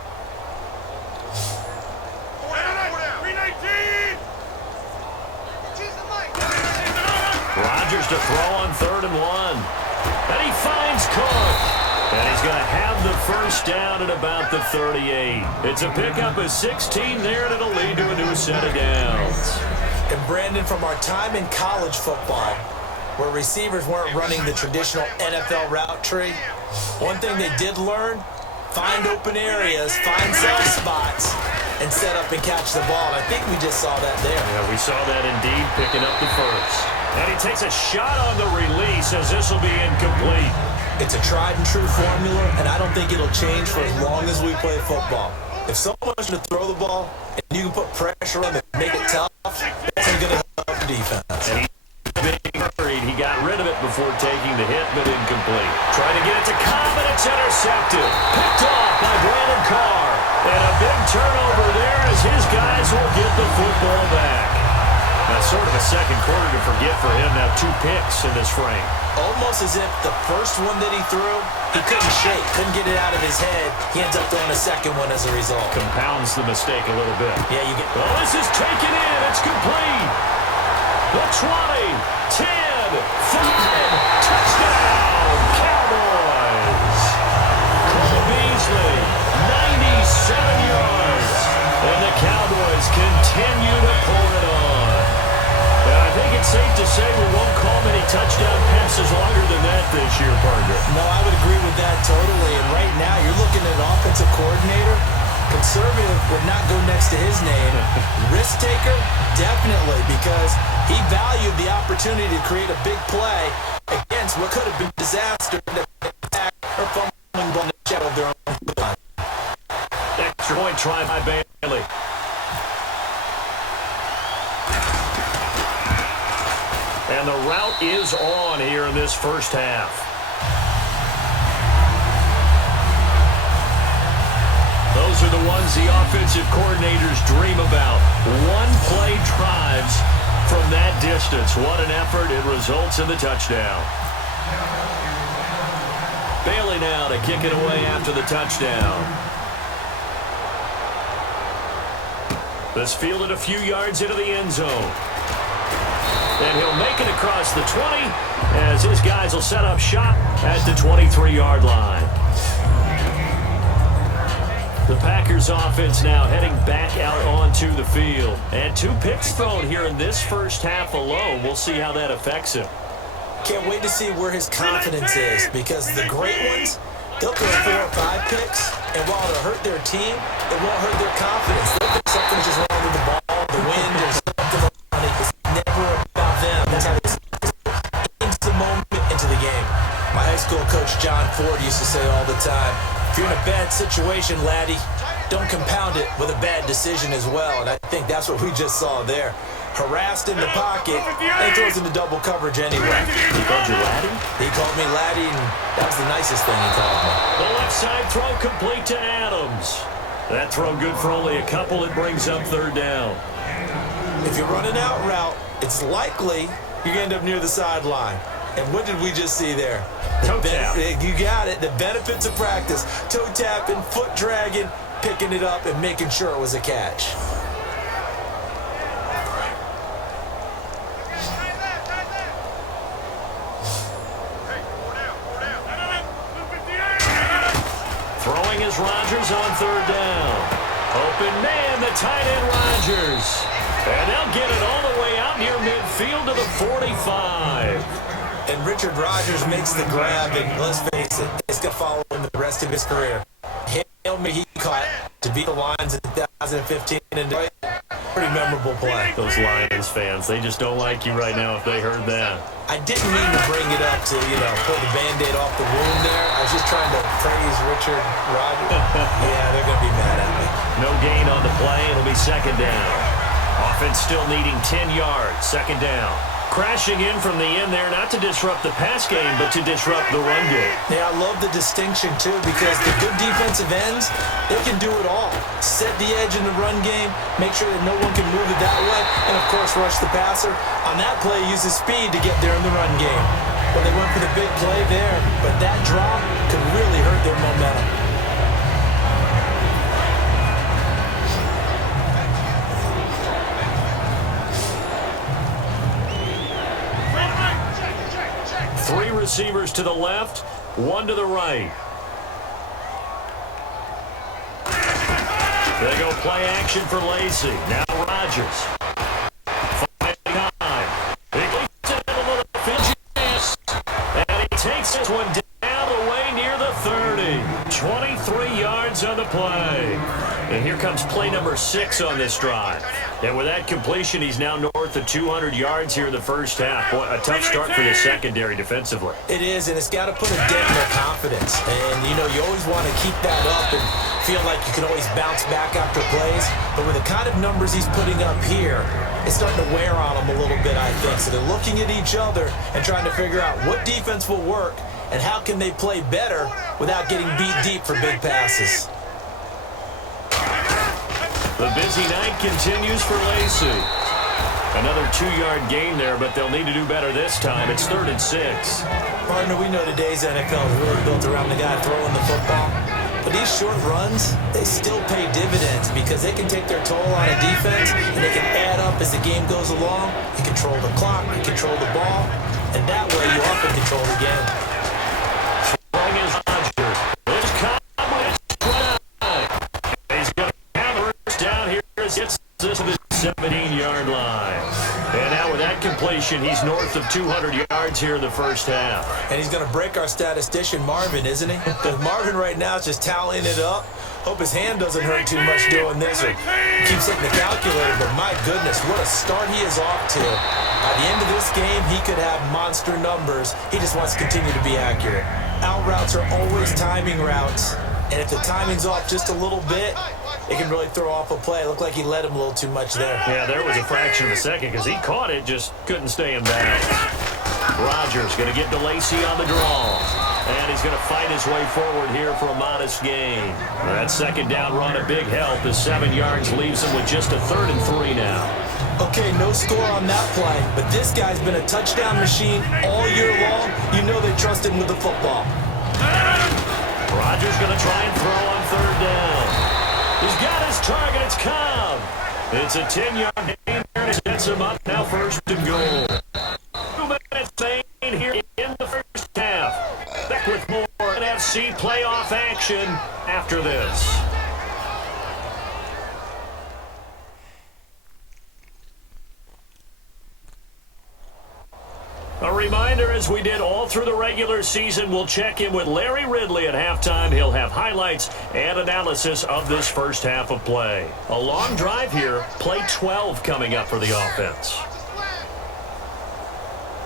Rodgers to throw on 3rd and 1. And he finds Cook. And he's going to have the first down at about the 38. It's a pickup of 16 there, and it'll lead to a new set of downs. And Brandon, from our time in college football, where receivers weren't running the traditional NFL route tree, one thing they did learn, find open areas, find soft spots, and set up and catch the ball. And I think we just saw that there. Yeah, we saw that indeed, picking up the first. And he takes a shot on the release as this will be incomplete. It's a tried and true formula, and I don't think it'll change for as long as we play football. If someone's going to throw the ball and you can put pressure on them and make it tough, that's going to help the defense. And he's being hurried. He got rid of it before taking the hit, but incomplete. Trying to get it to Cobb, and it's intercepted. Picked off by Brandon Carr. And a big turnover there as his guys will get the football back. Now, sort of a second quarter to forget for him. Now 2 picks in this frame. Almost as if the first one that he threw, he couldn't shake, couldn't get it out of his head. He ends up throwing a second one as a result. Compounds the mistake a little bit. Yeah, you get. Well, this is taken in. It's complete. The 20, 10, 5, touchdown, Cowboys. Cole Beasley, 97 yards. And the Cowboys continue to pull it on. And I think it's safe to say we won't call many touchdown passes longer than that this year, partner. No, I would agree with that totally. And right now, you're looking at offensive coordinator. Conservative would not go next to his name. Risk taker, definitely, because he valued the opportunity to create a big play against what could have been disaster attack or fumbling ball in the shadow of their own line. Extra point try by Bailey. And the route is on here in this first half. Those are the ones the offensive coordinators dream about. One-play drives from that distance. What an effort. It results in the touchdown. Bailey now to kick it away after the touchdown. This fielded a few yards into the end zone. And he'll make it across the 20 as his guys will set up shop at the 23-yard line. The Packers offense now heading back out onto the field. And 2 picks thrown here in this first half alone. We'll see how that affects him. Can't wait to see where his confidence is, because the great ones, they'll throw 4 or 5 picks, and while it'll hurt their team, it won't hurt their confidence. They'll think something's just wrong with the ball, the wind, or something on it. It's never about them. That's how they into the moment, into the game. My high school coach, John Ford, used to say all the time, if you're in a bad situation, laddie, don't compound it with a bad decision as well. And I think that's what we just saw there. Harassed in the pocket, and throws into double coverage anyway. He called you laddie? He called me laddie, and that was the nicest thing he called me. The left side throw complete to Adams. That throw good for only a couple. It brings up 3rd down. If you're running out route, it's likely you're going to end up near the sideline. And what did we just see there? Toe tap. You got it. The benefits of practice. Toe tapping, foot dragging, picking it up, and making sure it was a catch. Throwing is Rodgers on 3rd down. Open man, the tight end Rodgers. And they'll get it all the way out near midfield to the 45. And Richard Rodgers makes the grab, and let's face it, it's going to follow him the rest of his career. Hail Mary he caught to beat the Lions in 2015, and pretty memorable play. Those Lions fans, they just don't like you right now if they heard that. I didn't mean to bring it up to, pull the Band-Aid off the wound there. I was just trying to praise Richard Rodgers. Yeah, they're going to be mad at me. No gain on the play. It'll be 2nd down. Offense still needing 10 yards. 2nd down. Crashing in from the end there, not to disrupt the pass game, but to disrupt the run game. Yeah, I love the distinction, too, because the good defensive ends, they can do it all. Set the edge in the run game, make sure that no one can move it that way, and, of course, rush the passer. On that play, use the speed to get there in the run game. Well, they went for the big play there, but that drop could really hurt their momentum. Three receivers to the left, 1 to the right. They go play action for Lacy. Now Rodgers. Fighting time. He leads it in a little field pass. And he takes this one down the way near the 30. 23 yards on the play. And here comes play number 6 on this drive. And with that completion, he's now north of 200 yards here in the first half. Boy, a tough start for the secondary defensively. It is, and it's got to put a dent in their confidence. And, you always want to keep that up and feel like you can always bounce back after plays. But with the kind of numbers he's putting up here, it's starting to wear on them a little bit, I think. So they're looking at each other and trying to figure out what defense will work and how can they play better without getting beat deep for big passes. The busy night continues for Lacy. Another 2-yard gain there, but they'll need to do better this time. It's 3rd and 6. Partner, we know today's NFL is really built around the guy throwing the football. But these short runs, they still pay dividends because they can take their toll on a defense and they can add up as the game goes along. You control the clock, you control the ball, and that way you often control the game. Throwing is Rodgers. This Conway is 29. He's going to have the first down here as he gets this to the 17-yard line. And now with that completion, he's north of 200 yards here in the first half. And he's going to break our statistician, Marvin, isn't he? Because Marvin right now is just tallying it up. Hope his hand doesn't hurt too much doing this or keeps hitting the calculator. But my goodness, what a start he is off to. By the end of this game, he could have monster numbers. He just wants to continue to be accurate. Out routes are always timing routes. And if the timing's off just a little bit, it can really throw off a play. It looked like he let him a little too much there. Yeah, there was a fraction of a second because he caught it, just couldn't stay in bounds. Rodgers going to get DeLacy on the draw. And he's going to fight his way forward here for a modest gain. That second down run a big help as 7 yards leaves him with just a 3rd and 3 now. Okay, no score on that play, but this guy's been a touchdown machine all year long. You know they trust him with the football. Rodgers going to try and throw on 3rd down. He's got his target. It's Cobb. It's a 10-yard gain and it sets him up now 1st and goal. 2 minutes in here in the first half. Back with more NFC playoff action after this. A reminder, as we did all through the regular season, we'll check in with Larry Ridley at halftime. He'll have highlights and analysis of this first half of play. A long drive here, play 12 coming up for the offense.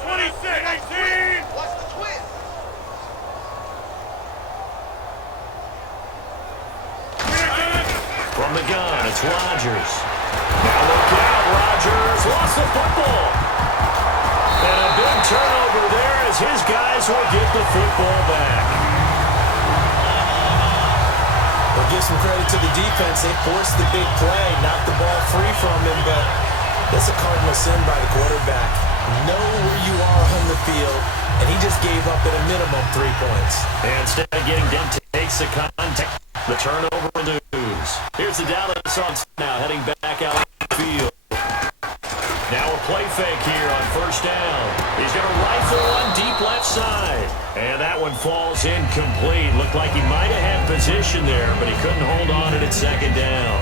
26-18. From the gun, it's Rodgers. Now look out, Rodgers lost the football. And a big turnover there as his guys will get the football back. We'll give some credit to the defense. They forced the big play, knocked the ball free from him, but that's a cardinal sin by the quarterback. Know where you are on the field, and he just gave up at a minimum 3 points. And instead of getting down, takes the contact, the turnover and lose. Here's the Dallas offense now heading back out the field. Now a play fake here on 1st down. He's going to rifle one deep left side. And that one falls incomplete. Looked like he might have had position there, but he couldn't hold on it at 2nd down.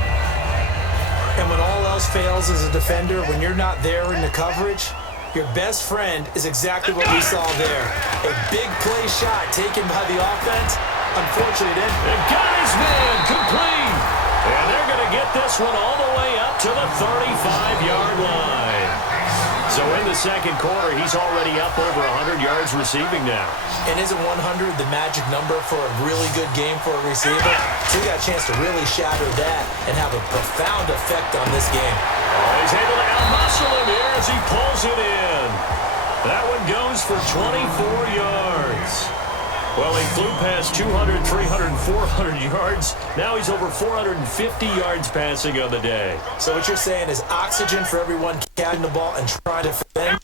And when all else fails as a defender, when you're not there in the coverage, your best friend is exactly what we saw there. A big play shot taken by the offense. Unfortunately, it didn't. And got his man complete. And they're going to get this one all the way up to the 35-yard line. So in the second quarter, he's already up over 100 yards receiving now. And isn't 100 the magic number for a really good game for a receiver? So he got a chance to really shatter that and have a profound effect on this game. Oh, he's able to out-muscle him here as he pulls it in. That one goes for 24 yards. Well, he flew past 200, 300, 400 yards. Now he's over 450 yards passing on the day. So what you're saying is oxygen for everyone catching the ball and trying to defend?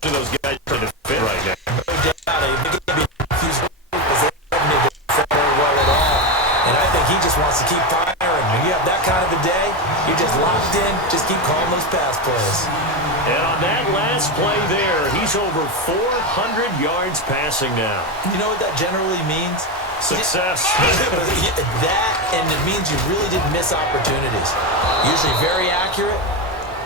Those guys trying to defend right now. No doubt. They can be confused because they haven't been able to defend very well at all. And I think he just wants to keep firing. When you have that kind of a day, you're just locked in. Just keep calling those pass plays. And on that last play there, he's over 400 yards passing now. You know what that generally means? Success. That, and it means you really didn't miss opportunities. Usually very accurate.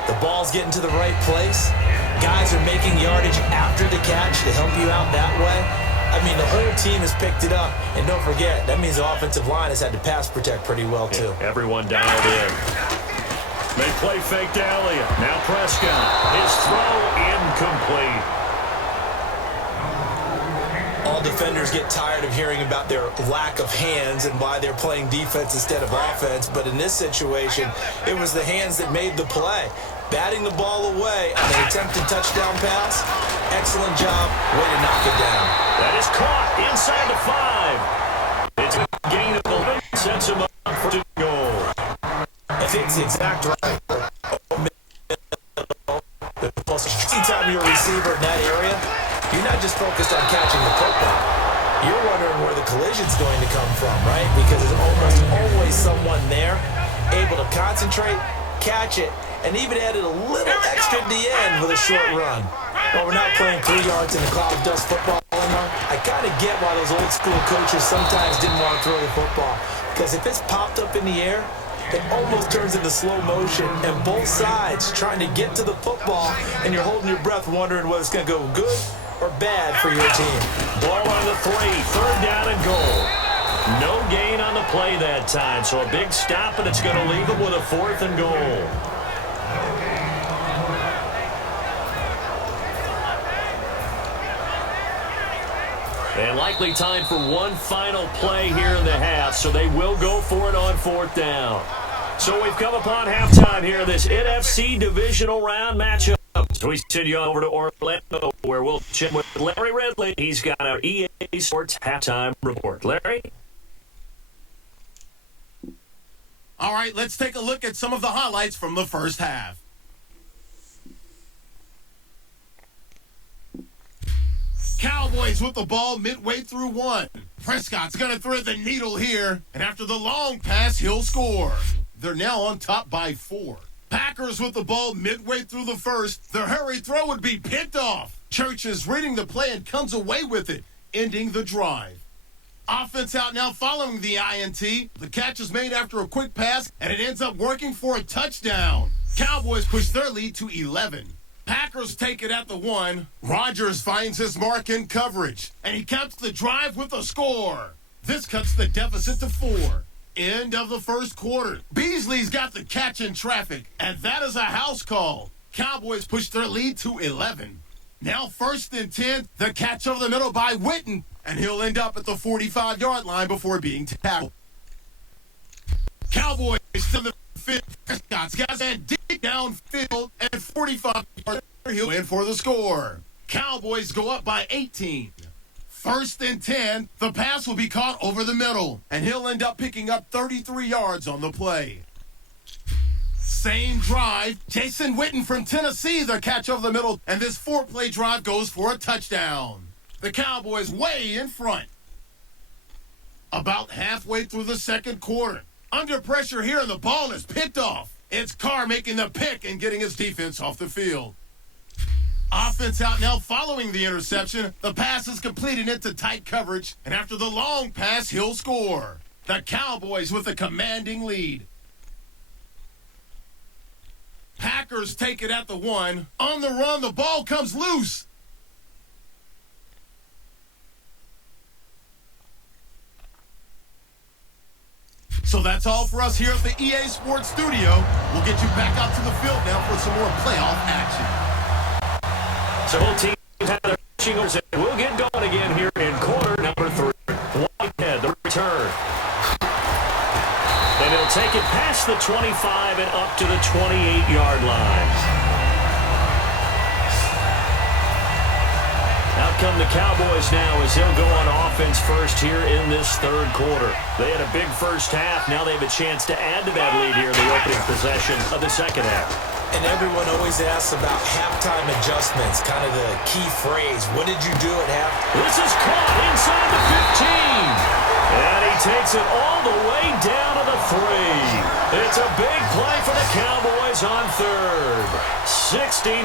The ball's getting to the right place. Guys are making yardage after the catch to help you out that way. I mean, the whole team has picked it up. And don't forget, that means the offensive line has had to pass protect pretty well, too. Yeah, everyone dialed in. They play fake to Elliott. Now Prescott. His throw incomplete. All defenders get tired of hearing about their lack of hands and why they're playing defense instead of offense. But in this situation, it was the hands that made the play. Batting the ball away on an attempted touchdown pass. Excellent job. Way to knock it down. That is caught inside the 5. It's a gain of 11. Sets him up for the goal. I think it's the exact right. The not just focused on catching the football. You're wondering where the collision's going to come from, right? Because there's almost always someone there able to concentrate, catch it, and even added a little extra at the end with a short run. Well, we're not playing 3 yards in the cloud of dust football anymore. I kind of get why those old school coaches sometimes didn't want to throw the football. Because if it's popped up in the air, it almost turns into slow motion, and both sides trying to get to the football, and you're holding your breath wondering whether it's going to go good or bad for your team. Ball on the 3, 3rd down and goal. No gain on the play that time, so a big stop, and it's going to leave them with a 4th and goal. And likely time for one final play here in the half, so they will go for it on 4th down. So we've come upon halftime here in this NFC divisional round matchup. So we send you over to Orlando, where we'll chat with Larry Ridley. He's got our EA Sports halftime report. Larry? All right, let's take a look at some of the highlights from the first half. Cowboys with the ball midway through 1. Prescott's going to thread the needle here, and after the long pass, he'll score. They're now on top by 4. Packers with the ball midway through the first. Their hurry throw would be picked off. Church is reading the play and comes away with it, ending the drive. Offense out now following the INT. The catch is made after a quick pass, and it ends up working for a touchdown. Cowboys push their lead to 11. Packers take it at the 1. Rodgers finds his mark in coverage, and he caps the drive with a score. This cuts the deficit to 4. End of the first quarter. Beasley's got the catch in traffic, and that is a house call. Cowboys push their lead to 11. Now 1st and 10, the catch over the middle by Witten, and he'll end up at the 45-yard line before being tackled. Cowboys to the 5th. Prescott's got that deep downfield, and 45 yards. He'll in for the score. Cowboys go up by 18. 1st and 10, the pass will be caught over the middle, and he'll end up picking up 33 yards on the play. Same drive, Jason Witten from Tennessee, the catch over the middle, and this 4-play drive goes for a touchdown. The Cowboys way in front. About halfway through the second quarter. Under pressure here, and the ball is picked off. It's Carr making the pick and getting his defense off the field. Offense out now following the interception. The pass is completed into tight coverage, and after the long pass, he'll score. The Cowboys with a commanding lead. Packers take it at the 1. On the run, the ball comes loose. So that's all for us here at the EA Sports Studio. We'll get you back out to the field now for some more playoff action. So both teams have their pitching orders, and we'll get going again here in quarter number 3. Whitehead, the return. And he'll take it past the 25 and up to the 28-yard line. Out come the Cowboys now as they'll go on offense first here in this third quarter. They had a big first half. Now they have a chance to add to that lead here in the opening possession of the second half. And everyone always asks about halftime adjustments, kind of the key phrase. What did you do at half? This is caught inside the 15. And he takes it all the way down to the 3. It's a big play for the Cowboys on third. 69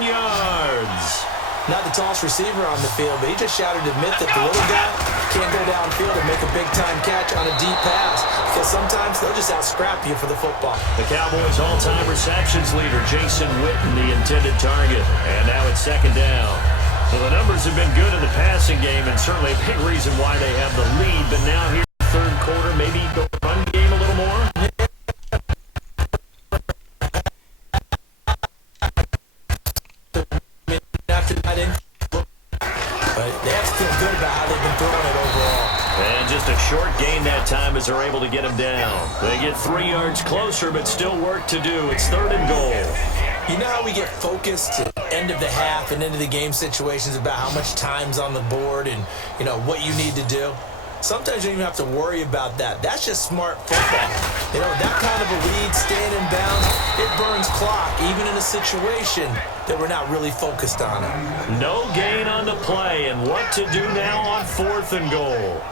yards. Not the tallest receiver on the field, but he just shouted to admit that the little guy can't go downfield and make a big-time catch on a deep pass because sometimes they'll just out-scrap you for the football. The Cowboys' all-time receptions leader, Jason Witten, the intended target. And now it's second down. So the numbers have been good in the passing game and certainly a big reason why they have the lead. But now here in the third quarter, maybe the run game a little more? But they have to feel good about how they've been throwing it overall. And just a short gain that time as they're able to get him down. They get 3 yards closer, but still work to do. It's third and goal. You know how we get focused at the end of the half and into the game situations about how much time's on the board and, you know, what you need to do? Sometimes you don't even have to worry about that. That's just smart football. You know, that kind of a lead, staying in bounds, it burns clock, even in a situation that we're not really focused on it. No gain on the play, and what to do now on 4th and goal.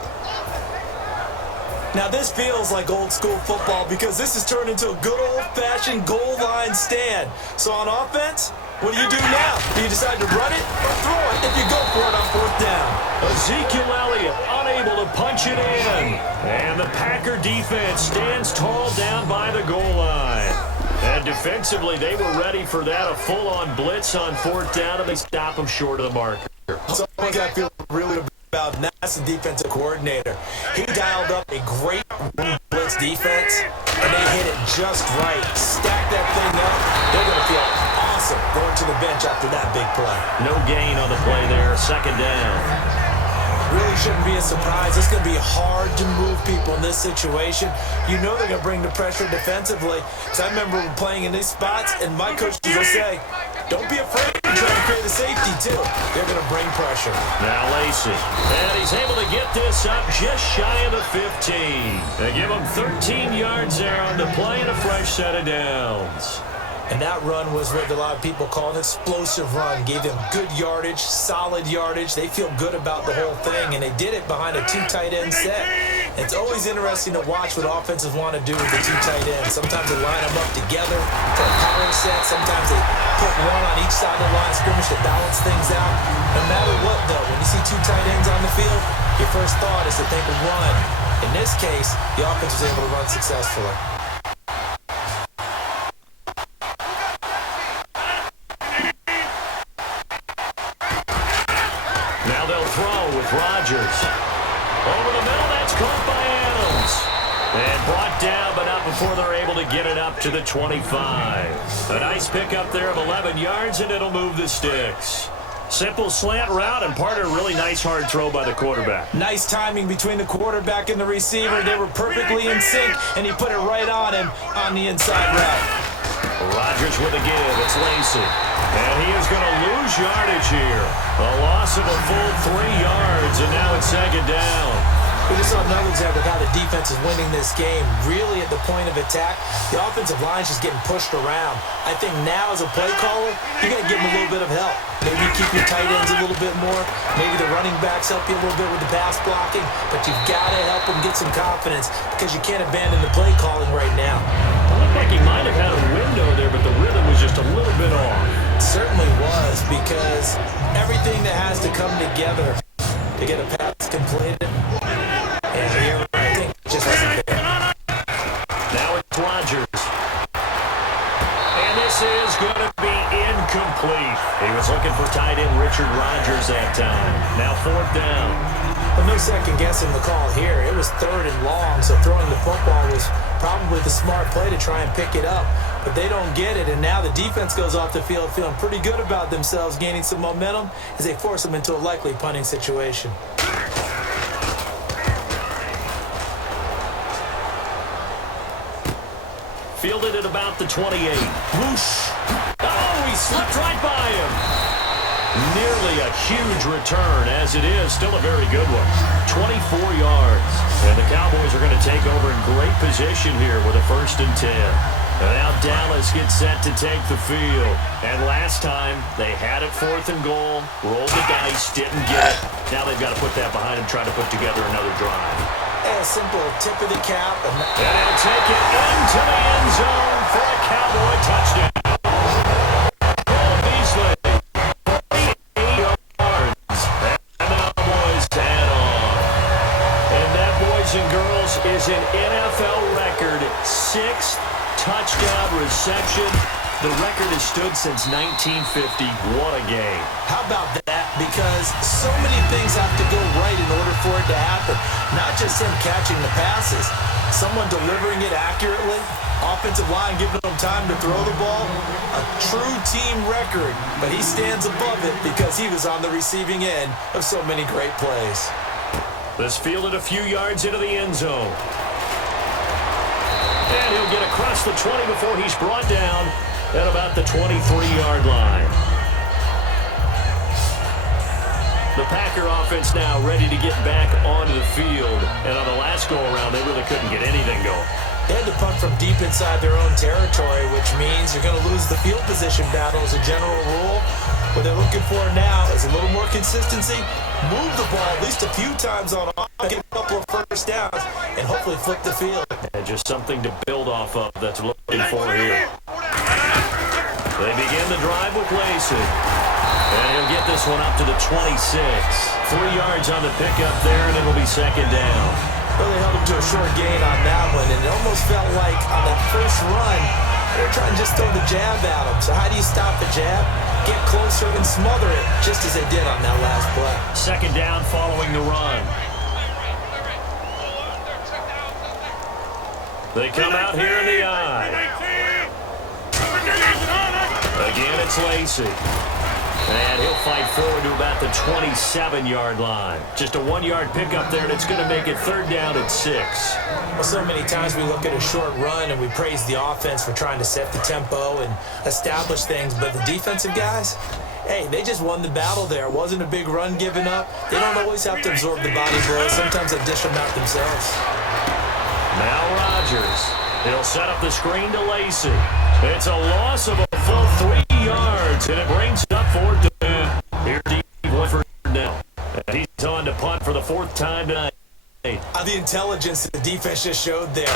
Now this feels like old school football because this has turned into a good old-fashioned goal line stand. So on offense, what do you do now? Do you decide to run it or throw it if you go for it on 4th down? Ezekiel Elliott unable to punch it in. And the Packer defense stands tall down by the goal line. And defensively, they were ready for that, a full-on blitz on 4th down, and they stop them short of the marker. So I feel really about, and that's the defensive coordinator. He dialed up a great blitz defense, and they hit it just right. Stack that thing up. They're going to feel awesome going to the bench after that big play. No gain on the play there, 2nd down. Really shouldn't be a surprise. It's going to be hard to move people in this situation. You know they're going to bring the pressure defensively. Because I remember playing in these spots, and my coaches will say, don't be afraid to try to create a safety, too. They're going to bring pressure. Now Lacey, and he's able to get this up just shy of the 15. They give him 13 yards there on the play and a fresh set of downs. And that run was what a lot of people call an explosive run. Gave them good yardage, solid yardage. They feel good about the whole thing, and they did it behind a 2 tight end set. It's always interesting to watch what offenses want to do with the 2 tight ends. Sometimes they line them up together for a powering set. Sometimes they put one on each side of the line of scrimmage to balance things out. No matter what, though, when you see 2 tight ends on the field, your first thought is to think of run. In this case, the offense was able to run successfully. Rodgers. Over the middle, that's caught by Adams. And brought down, but not before they're able to get it up to the 25. A nice pickup there of 11 yards, and it'll move the sticks. Simple slant route and part of a really nice hard throw by the quarterback. Nice timing between the quarterback and the receiver. They were perfectly in sync, and he put it right on him on the inside route. Rodgers with a give. It's Lacey. And he is going to lose yardage here. A loss of a full 3 yards, and now it's 2nd down. We just saw another example of how the defense is winning this game. Really at the point of attack, the offensive line is just getting pushed around. I think now as a play caller, you got to give them a little bit of help. Maybe keep your tight ends a little bit more. Maybe the running backs help you a little bit with the pass blocking. But you've got to help them get some confidence because you can't abandon the play calling right now. It looked like he might have had a window there, but the rhythm was just a little bit off. It certainly was because everything that has to come together to get a pass completed. And here, I think, just wasn't there. Now it's Rodgers. And this is going to be incomplete. He was looking for tight end Richard Rodgers that time. Now 4th down. Well, no second guessing the call here. It was 3rd and long, so throwing the football was probably the smart play to try and pick it up. But they don't get it, and now the defense goes off the field feeling pretty good about themselves, gaining some momentum as they force them into a likely punting situation. Fielded at about the 28. Whoosh. Oh, he slipped right by him. Nearly a huge return, as it is. Still a very good one. 24 yards. And the Cowboys are going to take over in great position here with a 1st and 10. And now Dallas gets set to take the field. And last time, they had it 4th and goal, rolled the dice, didn't get it. Now they've got to put that behind them, try to put together another drive. A simple tip of the cap. And they'll take it into the end zone for a Cowboy touchdown. Cole Beasley, 48 yards. And the Cowboys add on. And that, boys and girls, is an NFL record 6th touchdown reception. The record has stood since 1950. What a game. How about that? Because so many things have to go right in order for it to happen. Not just him catching the passes. Someone delivering it accurately. Offensive line giving them time to throw the ball. A true team record. But he stands above it because he was on the receiving end of so many great plays. This fielded a few yards into the end zone. And he'll get across the 20 before he's brought down at about the 23-yard line. The Packer offense now ready to get back onto the field. And on the last go-around, they really couldn't get anything going. They had to punt from deep inside their own territory, which means you're going to lose the field position battle as a general rule. What they're looking for now is a little more consistency, move the ball at least a few times on offense, get a couple of first downs, and hopefully flip the field. And just something to build off of that's looking for here. They begin the drive with Lacey. And he'll get this one up to the 26. 3 yards on the pickup there, and it'll be second down. Well, they held him to a short gain on that one, and it almost felt like on that first run, they were trying to just throw the jab at him. So how do you stop the jab? Get closer and smother it, just as they did on that last play. Second down following the run. They come out here in the eye. Again, it's Lacey. And he'll fight forward to about the 27-yard line. Just a 1-yard pickup there, and it's going to make it third down at 6. Well, so many times we look at a short run and we praise the offense for trying to set the tempo and establish things, but the defensive guys, hey, they just won the battle there. It wasn't a big run given up. They don't always have to absorb the body blows. Sometimes they dish them out themselves. Now Rodgers. He'll set up the screen to Lacey. It's a loss of a full 3 yards, and it brings up 4th down. Here's Steve Woodford now. And he's on to punt for the 4th time tonight. The intelligence the defense just showed there.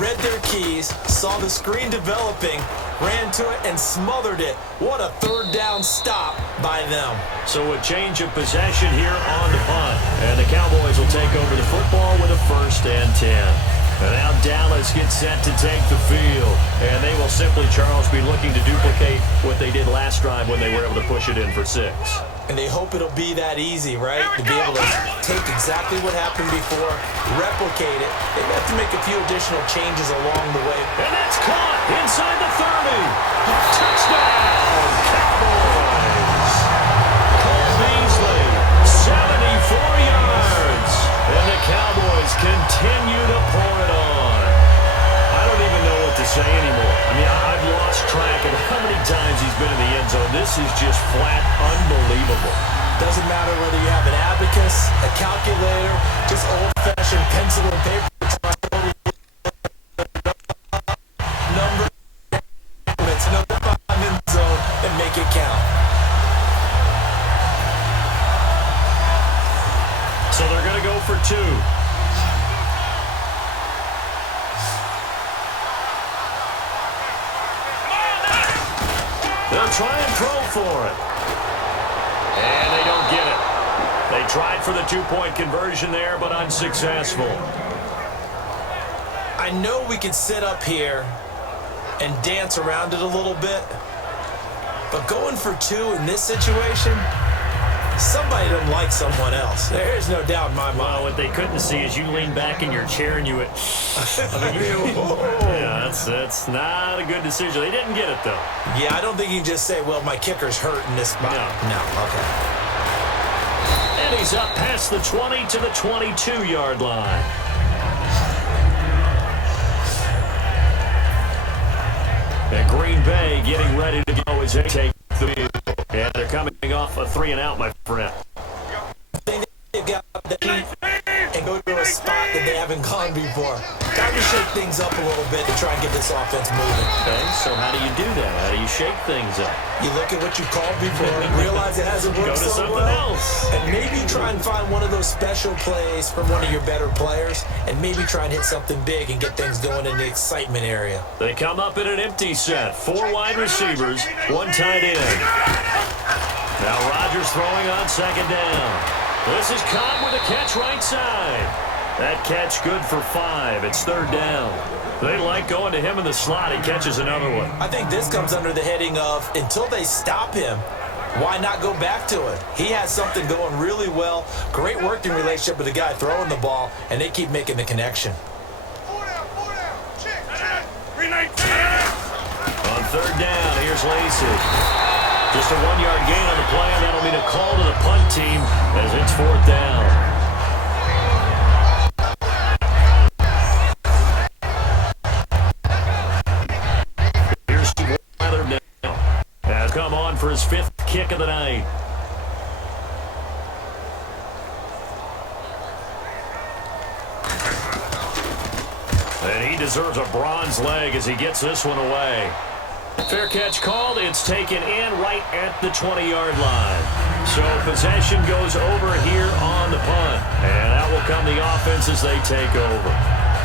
Read their keys, saw the screen developing, ran to it, and smothered it. What a third down stop by them. So a change of possession here on the punt. And the Cowboys will take over the football with a 1st and 10. And now Dallas gets set to take the field. And they will simply, Charles, be looking to duplicate what they did last drive when they were able to push it in for 6. And they hope it'll be that easy, right? To be able to take exactly what happened before, replicate it. They may have to make a few additional changes along the way. And that's caught inside the 30. Touchdown, Cowboys. Cole Beasley, 74 yards. And the Cowboys continue to pour it on. I don't even know what to say anymore. I mean, I've lost track of how many times he's been in the end zone. This is just flat unbelievable. Doesn't matter whether you have an abacus, a calculator, just old-fashioned pencil and paper. Number end zone and make it count. So they're going to go for 2. They'll try and throw for it. And they don't get it. They tried for the 2-point conversion there, but unsuccessful. I know we could sit up here and dance around it a little bit, but going for 2 in this situation, somebody doesn't like someone else. There's no doubt in my mind. Well, what they couldn't see is you lean back in your chair and you went, yeah, that's not a good decision. They didn't get it, though. Yeah, I don't think you can just say, well, my kicker's hurt in this spot. No, okay. And he's up past the 20 to the 22-yard line. And Green Bay getting ready to go as they take the field. And they're coming off a 3-and-out, my friend. They've got the heat and go to a spot that they haven't gone before. Time to shake things up a little bit to try and get this offense moving. Okay, so how do you do that? How do you shake things up? You look at what you called before, realize it hasn't worked Go to so something well, else. and maybe try and find one of those special plays from one of your better players, and maybe try and hit something big and get things going in the excitement area. They come up in an empty set. 4 wide receivers, 1 tight end. Now Rodgers throwing on 2nd down. This is Cobb with a catch right side. That catch good for 5. It's 3rd down. They like going to him in the slot. He catches another one. I think this comes under the heading of, until they stop him, why not go back to it? He has something going really well. Great working relationship with the guy throwing the ball, and they keep making the connection. On 3rd down, here's Lacey. Just a 1-yard gain on the play, and that'll mean a call to the punt team as it's 4th down. Here's Steve Woodford now. Has come on for his 5th kick of the night. And he deserves a bronze leg as he gets this one away. Fair catch called. It's taken in right at the 20-yard line. So possession goes over here on the punt. And out will come the offense as they take over.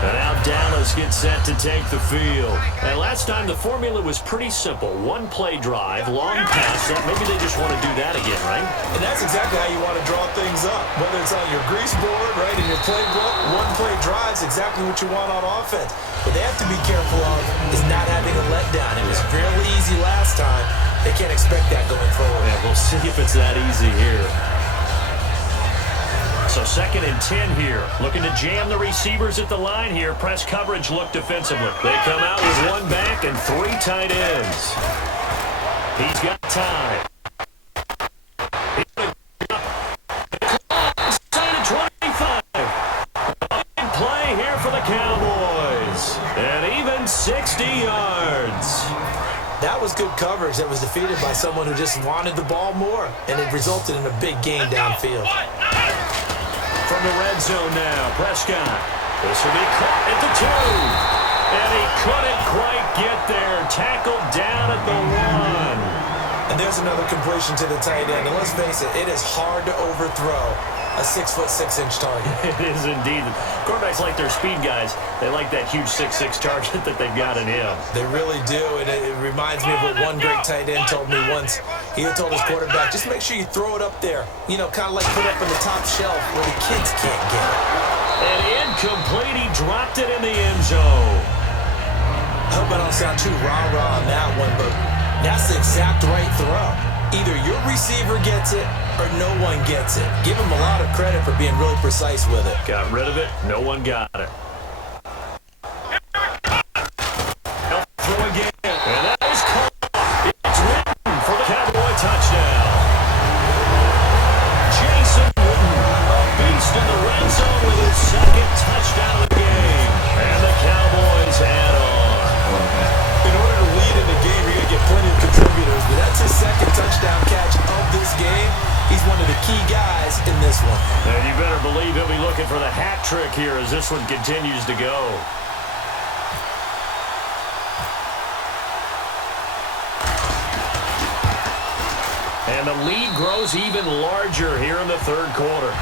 And now Dallas gets set to take the field. And last time the formula was pretty simple. One play drive, long pass. Maybe they just want to do that again, right? And that's exactly how you want to draw things up. Whether it's on your grease board, right, in your playbook, one play drive is exactly what you want on offense. What they have to be careful of is not having a letdown. It was fairly easy last time. They can't expect that going forward. Yeah, we'll see if it's that easy here. So 2nd and 10 here. Looking to jam the receivers at the line here. Press coverage look defensively. They come out with one back and 3 tight ends. He's got time. Inside of 25. Big play here for the Cowboys. And even 60 yards. That was good coverage that was defeated by someone who just wanted the ball more, and it resulted in a big gain downfield. From the red zone now, Prescott. This will be caught at the 2. And he couldn't quite get there. Tackled down at the 1. And there's another completion to the tight end. And let's face it, it is hard to overthrow a 6'6" target. It is indeed. Quarterbacks like their speed guys. They like that huge 6'6" target that they've got in him. They really do, and it reminds me of what one great tight end told me once. He had told his quarterback, just make sure you throw it up there. You know, kind of like put it up on the top shelf where the kids can't get it. And incomplete. He dropped it in the end zone. I hope I don't sound too rah-rah on that one, but that's the exact right throw. Either your receiver gets it or no one gets it. Give him a lot of credit for being really precise with it. Got rid of it. No one got it. Throw again. And that is caught. It's Witten for the Cowboy touchdown. Jason Witten, a beast in the red zone with his 2nd touchdown of the game. And the Cowboys add on. In order to lead in the game, you're going to get plenty of contributors, but that's his 2nd touchdown catch of this game. He's one of the key guys in this one. And you better believe he'll be looking for the hat trick here as this one continues to go. And the lead grows even larger here in the 3rd quarter.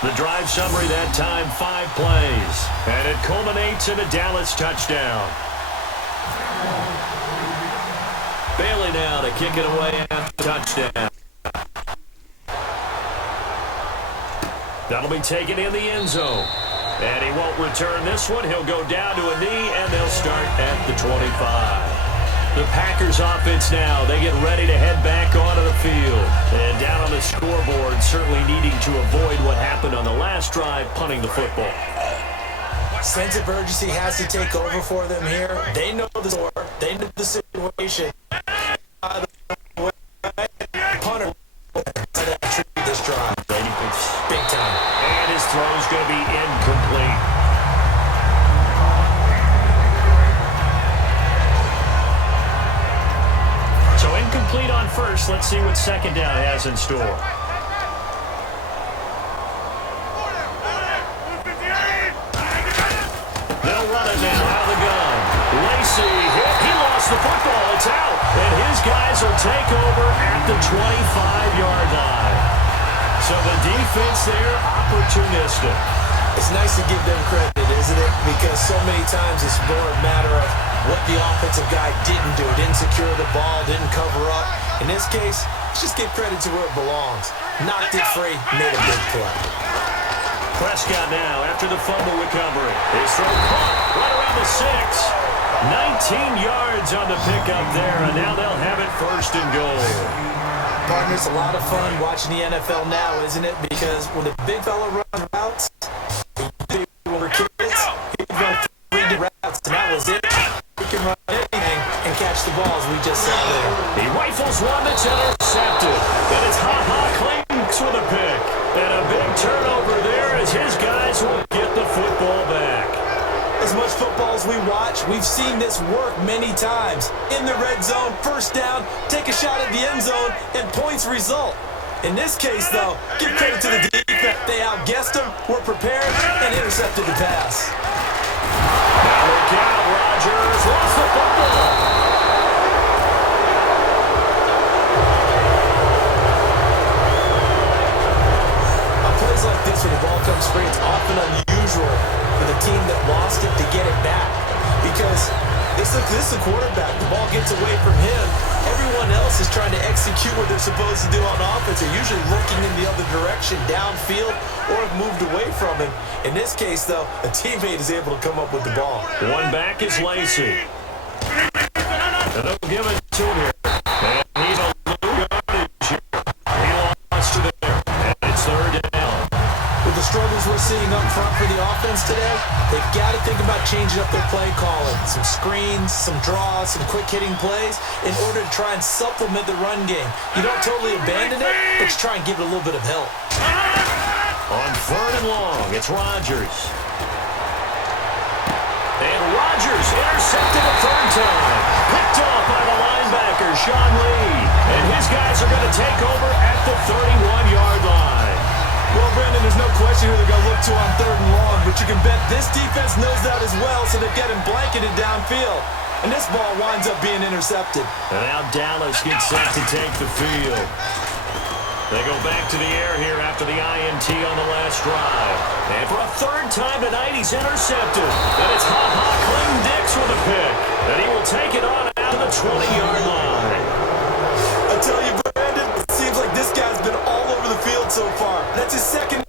The drive summary that time, 5 plays. And it culminates in a Dallas touchdown. Bailey now to kick it away after touchdown. That'll be taken in the end zone. And he won't return this one. He'll go down to a knee, and they'll start at the 25. The Packers offense now, they get ready to head back onto the field. And down on the scoreboard, certainly needing to avoid what happened on the last drive, punting the football. Sense of urgency has to take over for them here. They know the score. They know the situation. Punter treat this drive. Big time. And his throw's going to be incomplete. So incomplete on first. Let's see what 2nd down has in store. They'll run it now out of the gun. Lacy hit. He lost the football. It's out. And his guys will take over at the 25-yard line. So the defense there, opportunistic. It's nice to give them credit, isn't it? Because so many times it's more a matter of what the offensive guy didn't do. Didn't secure the ball, didn't cover up. In this case, let's just give credit to where it belongs. Knocked it free, made a big play. Prescott now after the fumble recovery. His throw caught right around the 6. 19 yards on the pickup there, and now they'll have it first and goal. Partner, it's a lot of fun watching the NFL now, isn't it? Because when the big fella runs routes, when we're kids, he'd run 3 routes, and that was it. He can run anything and catch the balls we just saw there. He rifles one that's intercepted, and it's Ha-Ha Clinks with a pick. And a big turnover there as his guys will get the football back. As much football as we watch, we've seen this work many times. In the red zone, first down, take a shot at the end zone, and points result. In this case, though, give credit to the defense. They outguessed them, were prepared, and intercepted the pass. Now look out, Rodgers lost the football. Plays like this when the ball comes free, it's often unusual for the team that lost it to get it back. Because this is the quarterback. The ball gets away from him. Everyone else is trying to execute what they're supposed to do on offense. They're usually looking in the other direction, downfield, or have moved away from him. In this case, though, a teammate is able to come up with the ball. One back is Lacy. And they'll give it to him here. And he's a little yardage here. He lost to there. And it's third down. With the struggles we're seeing up front for the offense today, they've got to think about changing up their play calling. Some screens, some draws, some quick-hitting plays in order to try and supplement the run game. You don't totally abandon it, but you try and give it a little bit of help. On third and long, it's Rodgers. And Rodgers intercepted a third time. Picked off by the linebacker, Sean Lee. And his guys are going to take over at the 31-yard line. Well, Brandon, there's no question who they're going to look to on third and long, but you can bet this defense knows that as well, so they're getting blanketed downfield. And this ball winds up being intercepted. And now Dallas gets set to take the field. They go back to the air here after the INT on the last drive. And for a third time tonight, he's intercepted. And it's Ha-Ha Clinton Dix with a pick. And he will take it on out of the 20-yard line. I tell you, Brandon, it seems like this guy's been all over the field so far. That's his second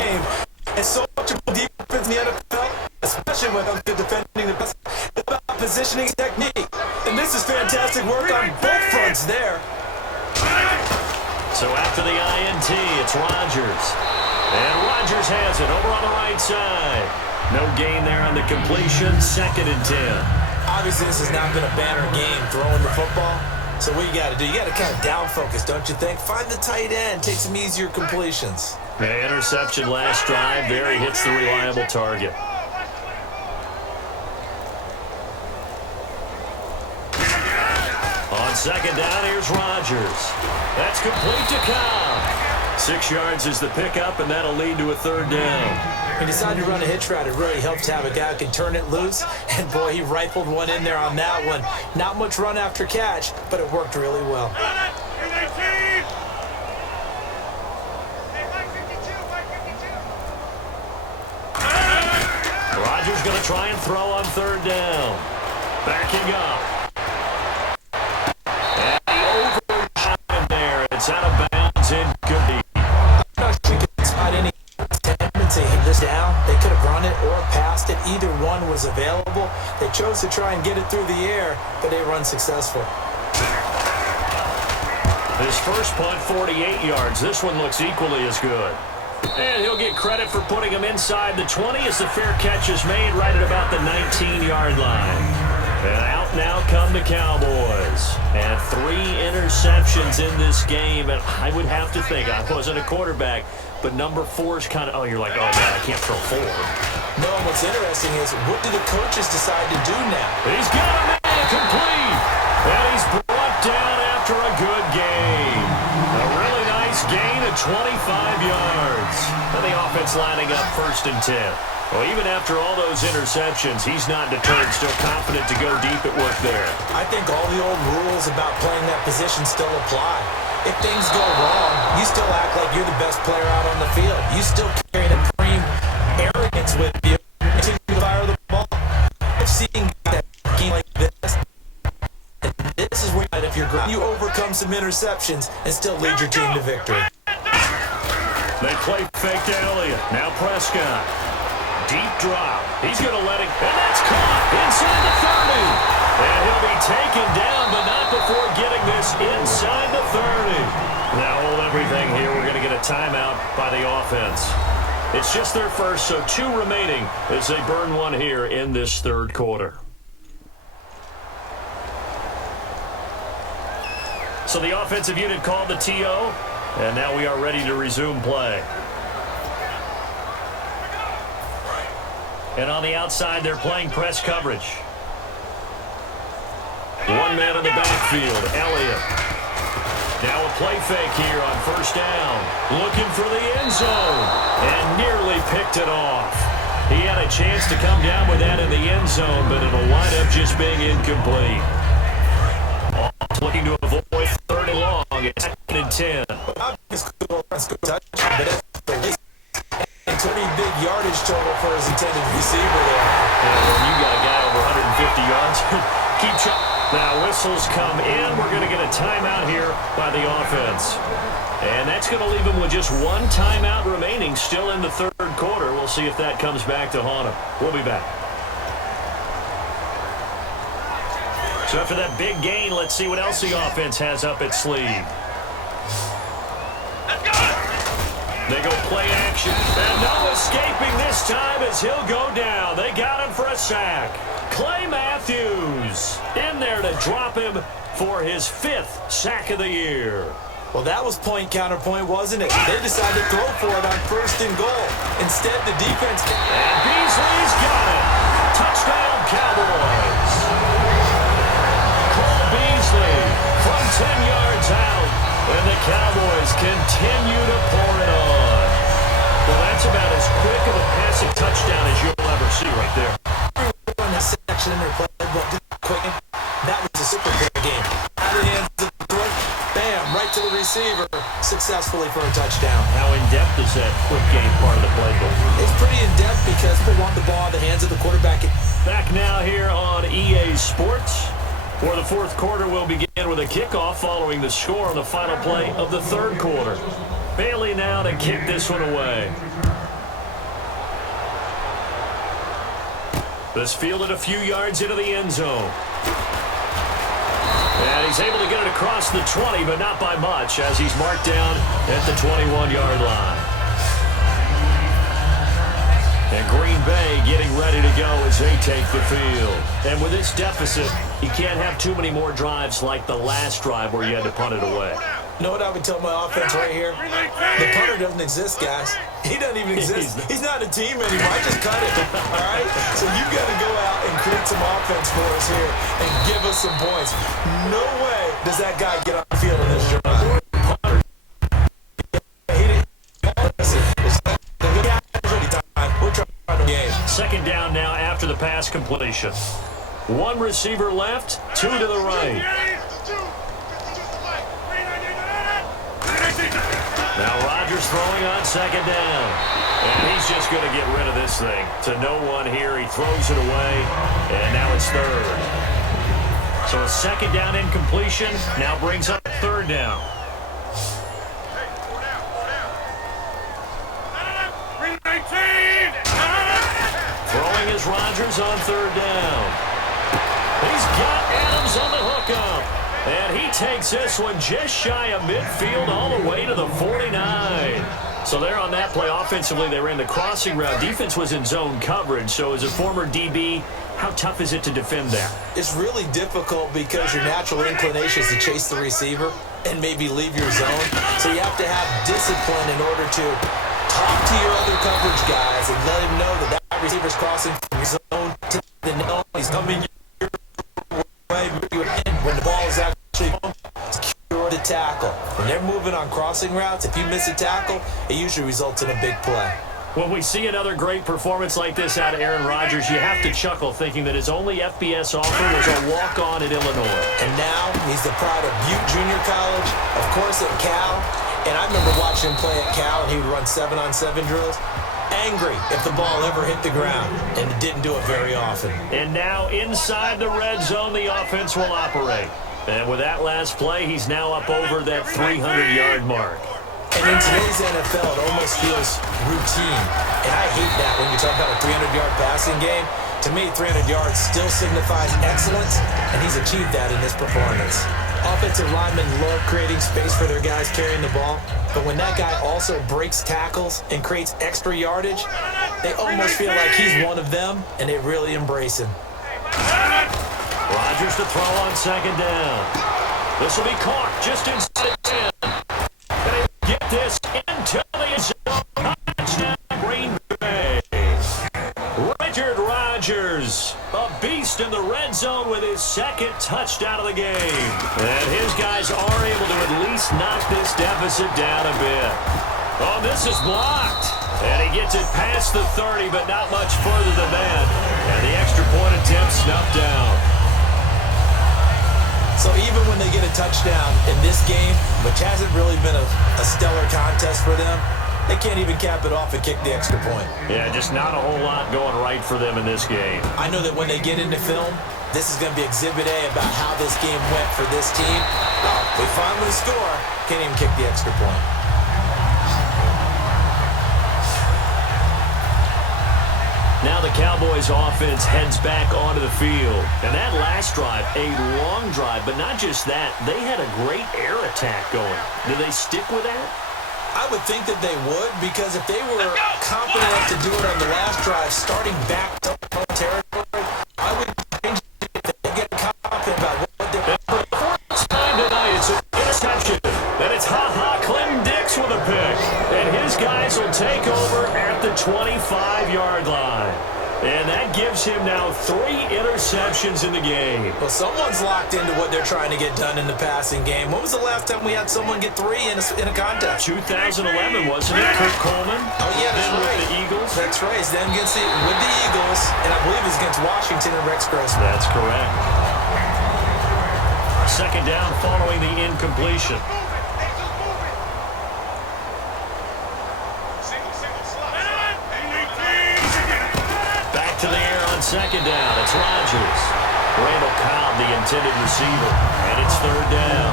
game. And so much of the defense in the NFL, especially when it comes to defending the best, it's about positioning technique. And this is fantastic work on both fronts there. So after the INT, it's Rodgers. And Rodgers has it over on the right side. No gain there on the completion, 2nd and 10. Obviously, this has not been a banner game throwing the football. So what you got to do, you got to kind of down focus, don't you think? Find the tight end, take some easier completions. The interception last drive there. He hits the reliable target. On second down, here's Rodgers. That's complete to Cobb. 6 yards is the pickup, and that'll lead to a third down. He decided to run a hitch route. It really helps to have a guy who can turn it loose. And, boy, he rifled one in there on that one. Not much run after catch, but it worked really well. Rodgers going to try and throw on third down. Backing up. And he overshot him there. It's out of bounds. Incomplete. I'm not sure you can spot any tendency to hit this down. They could have run it or passed it. Either one was available. They chose to try and get it through the air, but they run successful. His first punt, 48 yards. This one looks equally as good. And he'll get credit for putting him inside the 20 as the fair catch is made right at about the 19-yard line. And out now come the Cowboys. And 3 interceptions in this game. And I would have to think, I wasn't a quarterback, but number 4 is kind of, oh, you're like, oh, man, I can't throw 4. No, and what's interesting is, what do the coaches decide to do now? He's got a man complete. And he's brought down after a good game. A really nice gain of 25 yards. And the offense lining up 1st and 10. Well, even after all those interceptions, he's not deterred, still confident to go deep at work there. I think all the old rules about playing that position still apply. If things go wrong, you still act like you're the best player out on the field. You still carry the supreme arrogance with you. Continue to fire the ball. I've seen guys that some interceptions and still lead your team to victory. They play fake to Elliott. Now Prescott. Deep drop. He's going to let it, and that's caught inside the 30. And he'll be taken down, but not before getting this inside the 30. Now hold everything here. We're going to get a timeout by the offense. It's just their first, so 2 remaining as they burn one here in this third quarter. So the offensive unit called the TO, and now we are ready to resume play. And on the outside, they're playing press coverage. One man in the backfield, Elliott. Now a play fake here on first down. Looking for the end zone, and nearly picked it off. He had a chance to come down with that in the end zone, but it'll wind up just being incomplete. Looking to avoid third and long. It's 2nd and 10. And pretty big yardage total for his intended receiver there. And when you got a guy over 150 yards, keep track. Now whistles come in. We're going to get a timeout here by the offense. And that's going to leave him with just 1 timeout remaining still in the third quarter. We'll see if that comes back to haunt him. We'll be back. So after that big gain, let's see what else the offense has up its sleeve. They go play action. And no escaping this time as he'll go down. They got him for a sack. Clay Matthews in there to drop him for his 5th sack of the year. Well, that was point counterpoint, wasn't it? They decided to throw for it on 1st and goal. Instead, the defense... And Beasley's got it. Touchdown, Cowboys. Cole Beasley from 10 yards out. And the Cowboys continue to pour it on. Well, that's about as quick of a passing touchdown as you'll ever see right there. On this section in their playbook, quick. That was a super quick game. Out of the hands of the throat, bam, right to the receiver, successfully for a touchdown. How in-depth is that quick game part of the playbook? It's pretty in-depth because they want the ball in the hands of the quarterback. Back now here on EA Sports. For the fourth quarter, we'll begin with a kickoff following the score on the final play of the third quarter. Bailey now to kick this one away. This fielded a few yards into the end zone. And he's able to get it across the 20, but not by much, as he's marked down at the 21-yard line. And Green Bay getting ready to go as they take the field. And with this deficit, you can't have too many more drives like the last drive where you had to punt it away. You know what I would tell my offense right here? The punter doesn't exist, guys. He doesn't even exist. He's not a team anymore. I just cut it, all right? So you got to go out and create some offense for us here and give us some points. No way does that guy get on the field in this drive. Second down now after the pass completion. 1 receiver left, 2 to the right. Now Rodgers throwing on second down. And he's just going to get rid of this thing. To no one here, he throws it away, and now it's third. So a second down incompletion now brings up third down. Throwing is Rodgers on third down. He's got Adams on the hookup. And he takes this one just shy of midfield all the way to the 49. So there on that play, offensively, they ran the crossing route. Defense was in zone coverage. So as a former DB, how tough is it to defend that? It's really difficult because your natural inclination is to chase the receiver and maybe leave your zone. So you have to have discipline in order to talk to your other coverage guys and let him know that that receiver's crossing from your zone to the nail. He's coming your way. When the ball is actually secure the tackle. When they're moving on crossing routes, if you miss a tackle, it usually results in a big play. When we see another great performance like this out of Aaron Rodgers, you have to chuckle thinking that his only FBS offer was a walk-on at Illinois. And now he's the pride of Butte Junior College, of course at Cal. And I remember watching him play at Cal, and he would run 7-on-7 drills. Angry if the ball ever hit the ground, and it didn't do it very often. And now inside the red zone, the offense will operate. And with that last play, he's now up over that 300-yard mark. And in today's NFL, it almost feels routine. And I hate that when you talk about a 300-yard passing game. To me, 300 yards still signifies excellence, and he's achieved that in this performance. Offensive linemen love creating space for their guys carrying the ball, but when that guy also breaks tackles and creates extra yardage, they almost feel like he's one of them, and they really embrace him. Rodgers to throw on second down. This will be caught just inside the 10. They get this into the end zone. Touchdown, Green Bay. Richard Rodgers, a beast in the red zone with his second touchdown of the game. And his guys are able to at least knock this deficit down a bit. Oh, this is blocked. And he gets it past the 30, but not much further than that. And the extra point attempt snuffed down. So even when they get a touchdown in this game, which hasn't really been a stellar contest for them, they can't even cap it off and kick the extra point. Yeah, just not a whole lot going right for them in this game. I know that when they get into film, this is going to be Exhibit A about how this game went for this team. Oh, we finally score. Can't even kick the extra point. Now the Cowboys offense heads back onto the field. And that last drive, a long drive, but not just that, they had a great air attack going. Do they stick with that? I would think that they would, because if they were confident enough to do it on the last drive, starting back to home territory, I would change it if they get confident about what they're doing. It's time tonight. It's an interception. And it's Clem Dix with a pick. And his guys will take over at the 25-yard line. And that gives him now 3 interceptions in the game. Well, someone's locked into what they're trying to get done in the passing game. When was the last time we had someone get 3 in a contest? 2011, wasn't it? Kurt Coleman. Oh, yeah, that's then right. With the Eagles. That's right. It's them with the Eagles, and I believe it's against Washington and Rex Grossman. That's correct. Second down following the incompletion. To the air on second down. It's Rodgers. Randall Cobb, the intended receiver. And it's third down.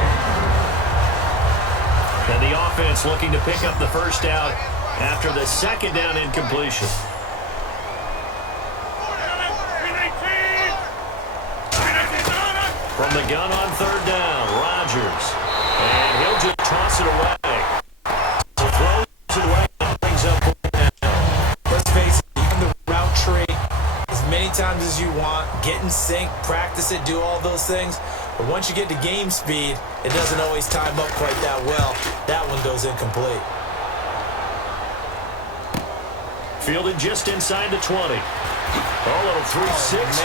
And the offense looking to pick up the first down after the second down incompletion. From the gun on third down, Rodgers. And he'll just toss it away. So throws it away and brings up fourth down. Let's face it, you can the route tree as many times as you want, get in sync, practice it, do all those things. But once you get to game speed, it doesn't always time up quite that well. That one goes incomplete. Fielded just inside the 20. Oh, little 360.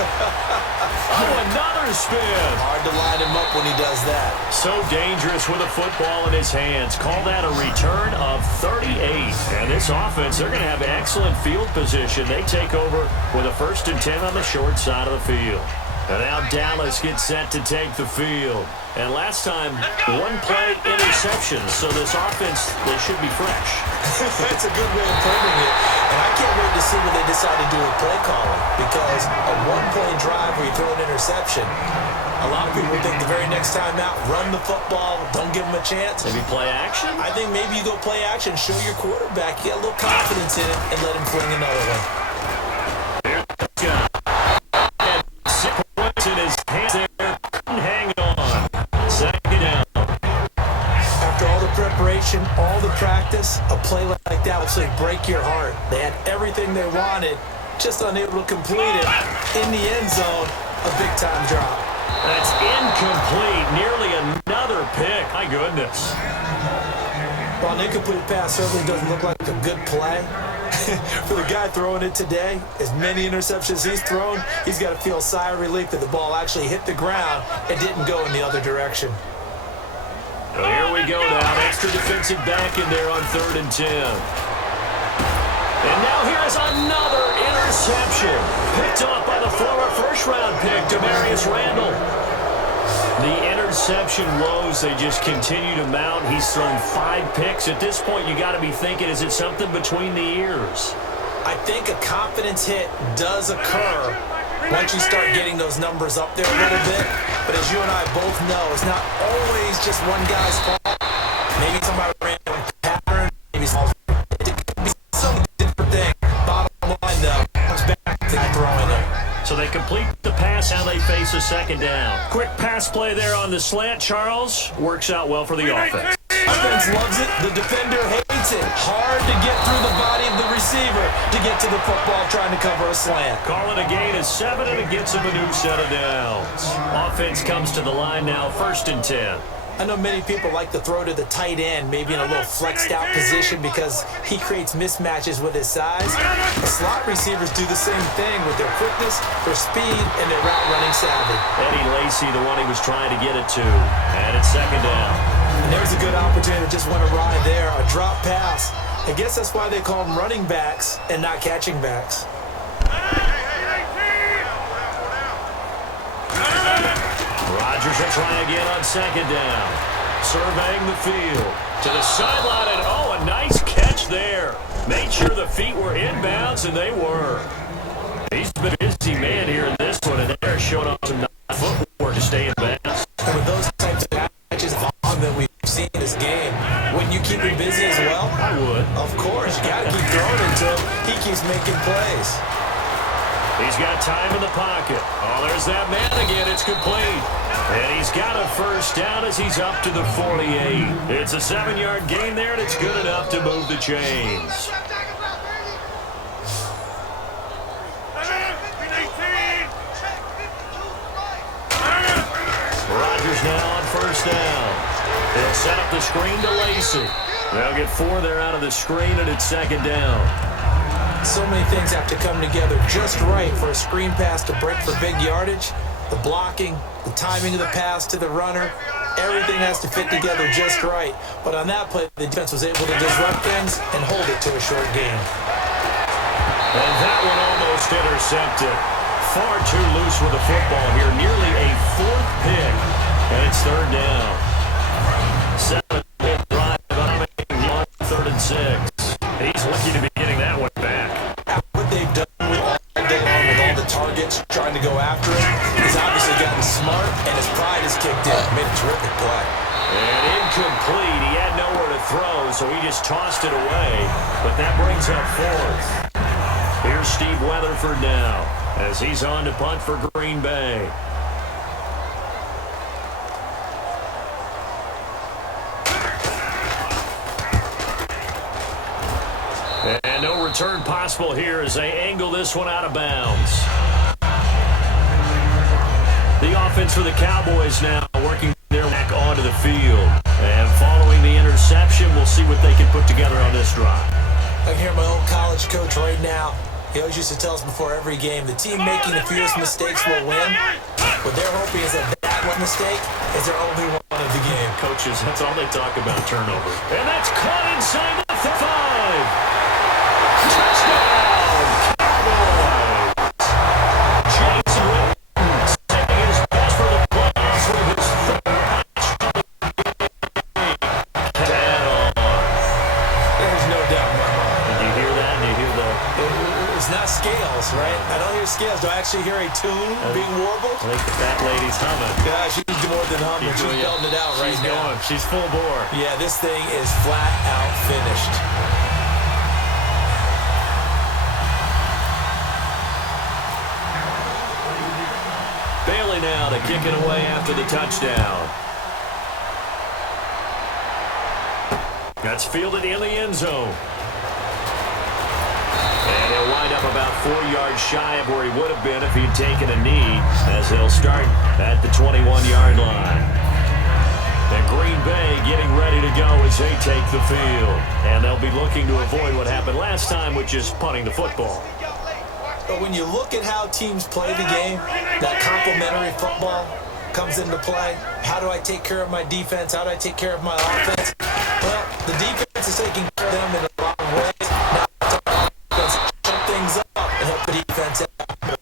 Oh, another spin. Hard to line him up when he does that. So dangerous with a football in his hands. Call that a return of 38. And this offense, they're going to have excellent field position. They take over with a 1st and 10 on the short side of the field. And now Dallas gets set to take the field. And last time, 1-play interception. So this offense, they should be fresh. That's a good way of putting it. And I can't wait to see what they decide to do with play calling. Because a 1-play drive where you throw an interception, a lot of people think the very next time out, run the football, don't give them a chance. Maybe play action? I think maybe you go play action, show your quarterback, you get a little confidence in it, and let him fling another one. In his hands there, hang on. Second down. After all the preparation, all the practice, a play like that will say break your heart. They had everything they wanted, just unable to complete it. In the end zone, a big-time drop. That's incomplete. Nearly another pick. My goodness. Well, an incomplete pass certainly doesn't look like a good play. For the guy throwing it today, as many interceptions he's thrown, he's got to feel a sigh of relief that the ball actually hit the ground and didn't go in the other direction. So here we go now. Extra defensive back in there on 3rd and 10. And now here's another interception. Picked off by the former first-round pick, Demarius Randall. The interception woes, they just continue to mount. He's thrown 5 picks. At this point, you got to be thinking, is it something between the ears? I think a confidence hit does occur once you start getting those numbers up there a little bit. But as you and I both know, it's not always just one guy's fault. Maybe somebody ran a pattern, maybe it could be some different thing. Bottom line, though, comes back to that throwing there. So they complete the pass, now they face a second down. Quick pass play there on the slant, Charles. Works out well for the offense. Offense loves it. The defender hates it. Hard to get through the body of the receiver to get to the football trying to cover a slant. Call it a gain of 7, and it gets him a new set of downs. Offense comes to the line now, 1st and 10. I know many people like to throw to the tight end, maybe in a little flexed out position because he creates mismatches with his size. The slot receivers do the same thing with their quickness, their speed, and their route running savvy. Eddie Lacy, the one he was trying to get it to. And it's 2nd down. And there's a good opportunity that just went awry there, a drop pass. I guess that's why they call them running backs and not catching backs. Rodgers will try again on 2nd down. Surveying the field. To the sideline, and oh, a nice catch there. Made sure the feet were inbounds, and they were. He's been a busy man here in this one, and they're showing off some nice footwork to stay in bounds. And with those types of matches that we've seen in this game, wouldn't you keep him busy as well? I would. Of course, you got to keep throwing until he keeps making plays. He's got time in the pocket. Oh, there's that man again. It's complete. And he's got a 1st down as he's up to the 48. It's a 7-yard gain there, and it's good enough to move the chains. Rodgers now on 1st down. They'll set up the screen to Lacy. They'll get 4 there out of the screen, and it's 2nd down. So many things have to come together just right for a screen pass to break for big yardage. The blocking, the timing of the pass to the runner, everything has to fit together just right. But on that play, the defense was able to disrupt things and hold it to a short gain. And that one almost intercepted. Far too loose with the football here. Nearly a 4th pick. And it's 3rd down. 7-minute drive on 3rd and 6. And he's lucky to be getting that one back. What they've done all day long with all the targets trying to go after him, he's obviously gotten smart, and his pride has kicked in. Made a terrific play. And incomplete. He had nowhere to throw, so he just tossed it away. But that brings up 4th. Here's Steve Weatherford now as he's on to punt for Green Bay. And no return possible here as they angle this one out of bounds. The offense for the Cowboys now working their back onto the field. And following the interception, we'll see what they can put together on this drive. I can hear my old college coach right now. He always used to tell us before every game, the team making the fewest mistakes will win. What they're hoping is that one mistake is their only one of the game. Coaches, that's all they talk about, turnover. And that's caught inside the 5. Touchdown, Cowboys! Jason Witten saving his best for the playoffs with his 3rd touchdown of the game. There's no doubt in my mind. Did you hear that? Did you hear the... It's not scales, right? I don't hear scales. Do I actually hear a tune being warbled? I think the fat lady's humming. Yeah, she's more than humming. She's belting it out right now. She's full bore. Yeah, this thing is flat out finished. Bailey now to kick it away after the touchdown. That's fielded in the end zone. And he'll wind up about 4 yards shy of where he would have been if he'd taken a knee, as he'll start at the 21-yard line. And Green Bay getting ready to go as they take the field. And they'll be looking to avoid what happened last time, which is punting the football. But when you look at how teams play the game, that complementary football comes into play. How do I take care of my defense? How do I take care of my offense? Well, the defense is taking care of them in a lot of ways. Now it's our offense to shut things up and help the defense out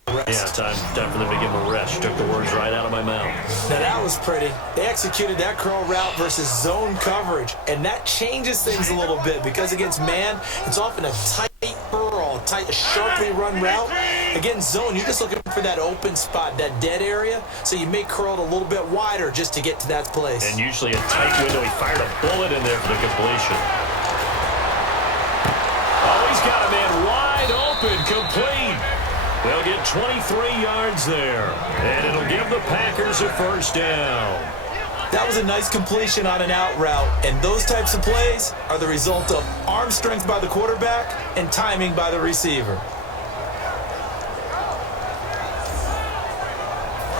the rest. Yeah, time for them to give him a rest. You took the words right out of my mouth. Now that was pretty. They executed that curl route versus zone coverage, and that changes things a little bit because against man, it's often a tight curl, tight, sharply run route. Against zone, you're just looking for that open spot, that dead area, so you may curl it a little bit wider just to get to that place. And usually a tight window. He fired a bullet in there for the completion. Oh, he's got a man wide open, complete. They'll get 23 yards there, and it'll give the Packers a first down. That was a nice completion on an out route, and those types of plays are the result of arm strength by the quarterback and timing by the receiver.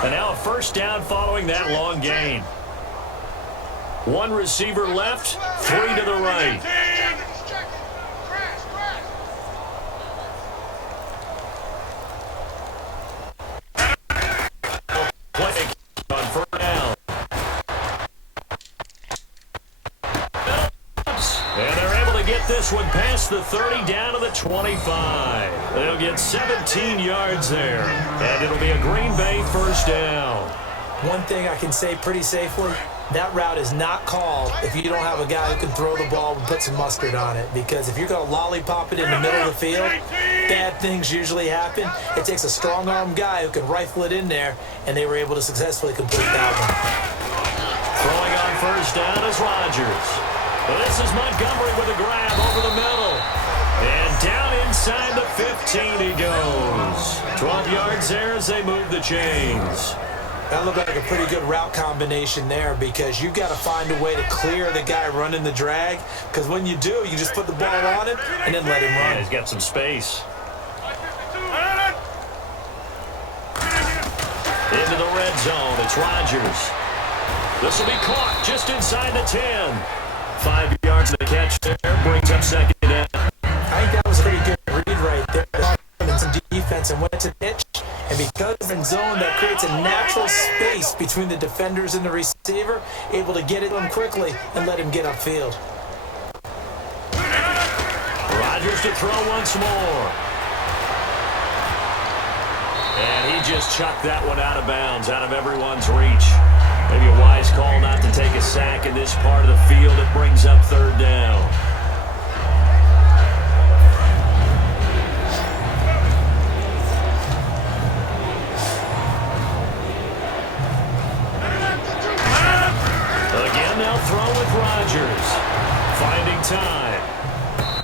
And now a first down following that long gain. One receiver left, 3 to the right. Play on first down. And they're able to get this one past the 30 down to the 25. They'll get 17 yards there. And it'll be a Green Bay first down. One thing I can say pretty safely, that route is not called if you don't have a guy who can throw the ball and put some mustard on it. Because if you're going to lollipop it in the middle of the field, bad things usually happen. It takes a strong-arm guy who can rifle it in there, and they were able to successfully complete that one. Throwing on first down is Rodgers. This is Montgomery with a grab over the middle. And down inside the 15 he goes. 12 yards there as they move the chains. That looked like a pretty good route combination there because you've got to find a way to clear the guy running the drag, because when you do, you just put the ball on him and then let him run. Yeah, he's got some space. Into the red zone, it's Rodgers. This will be caught just inside the 10. 5 yards to the catch there, brings up second down. I think that was a pretty good read right there. And some defense and went to the pitch. And because they're in zone, that creates a natural space between the defenders and the receiver, able to get it to him quickly and let him get upfield. Rodgers to throw once more. And he just chucked that one out of bounds, out of everyone's reach. Maybe a wise call not to take a sack in this part of the field. It brings up third down. Again, they'll throw with Rodgers. Finding time.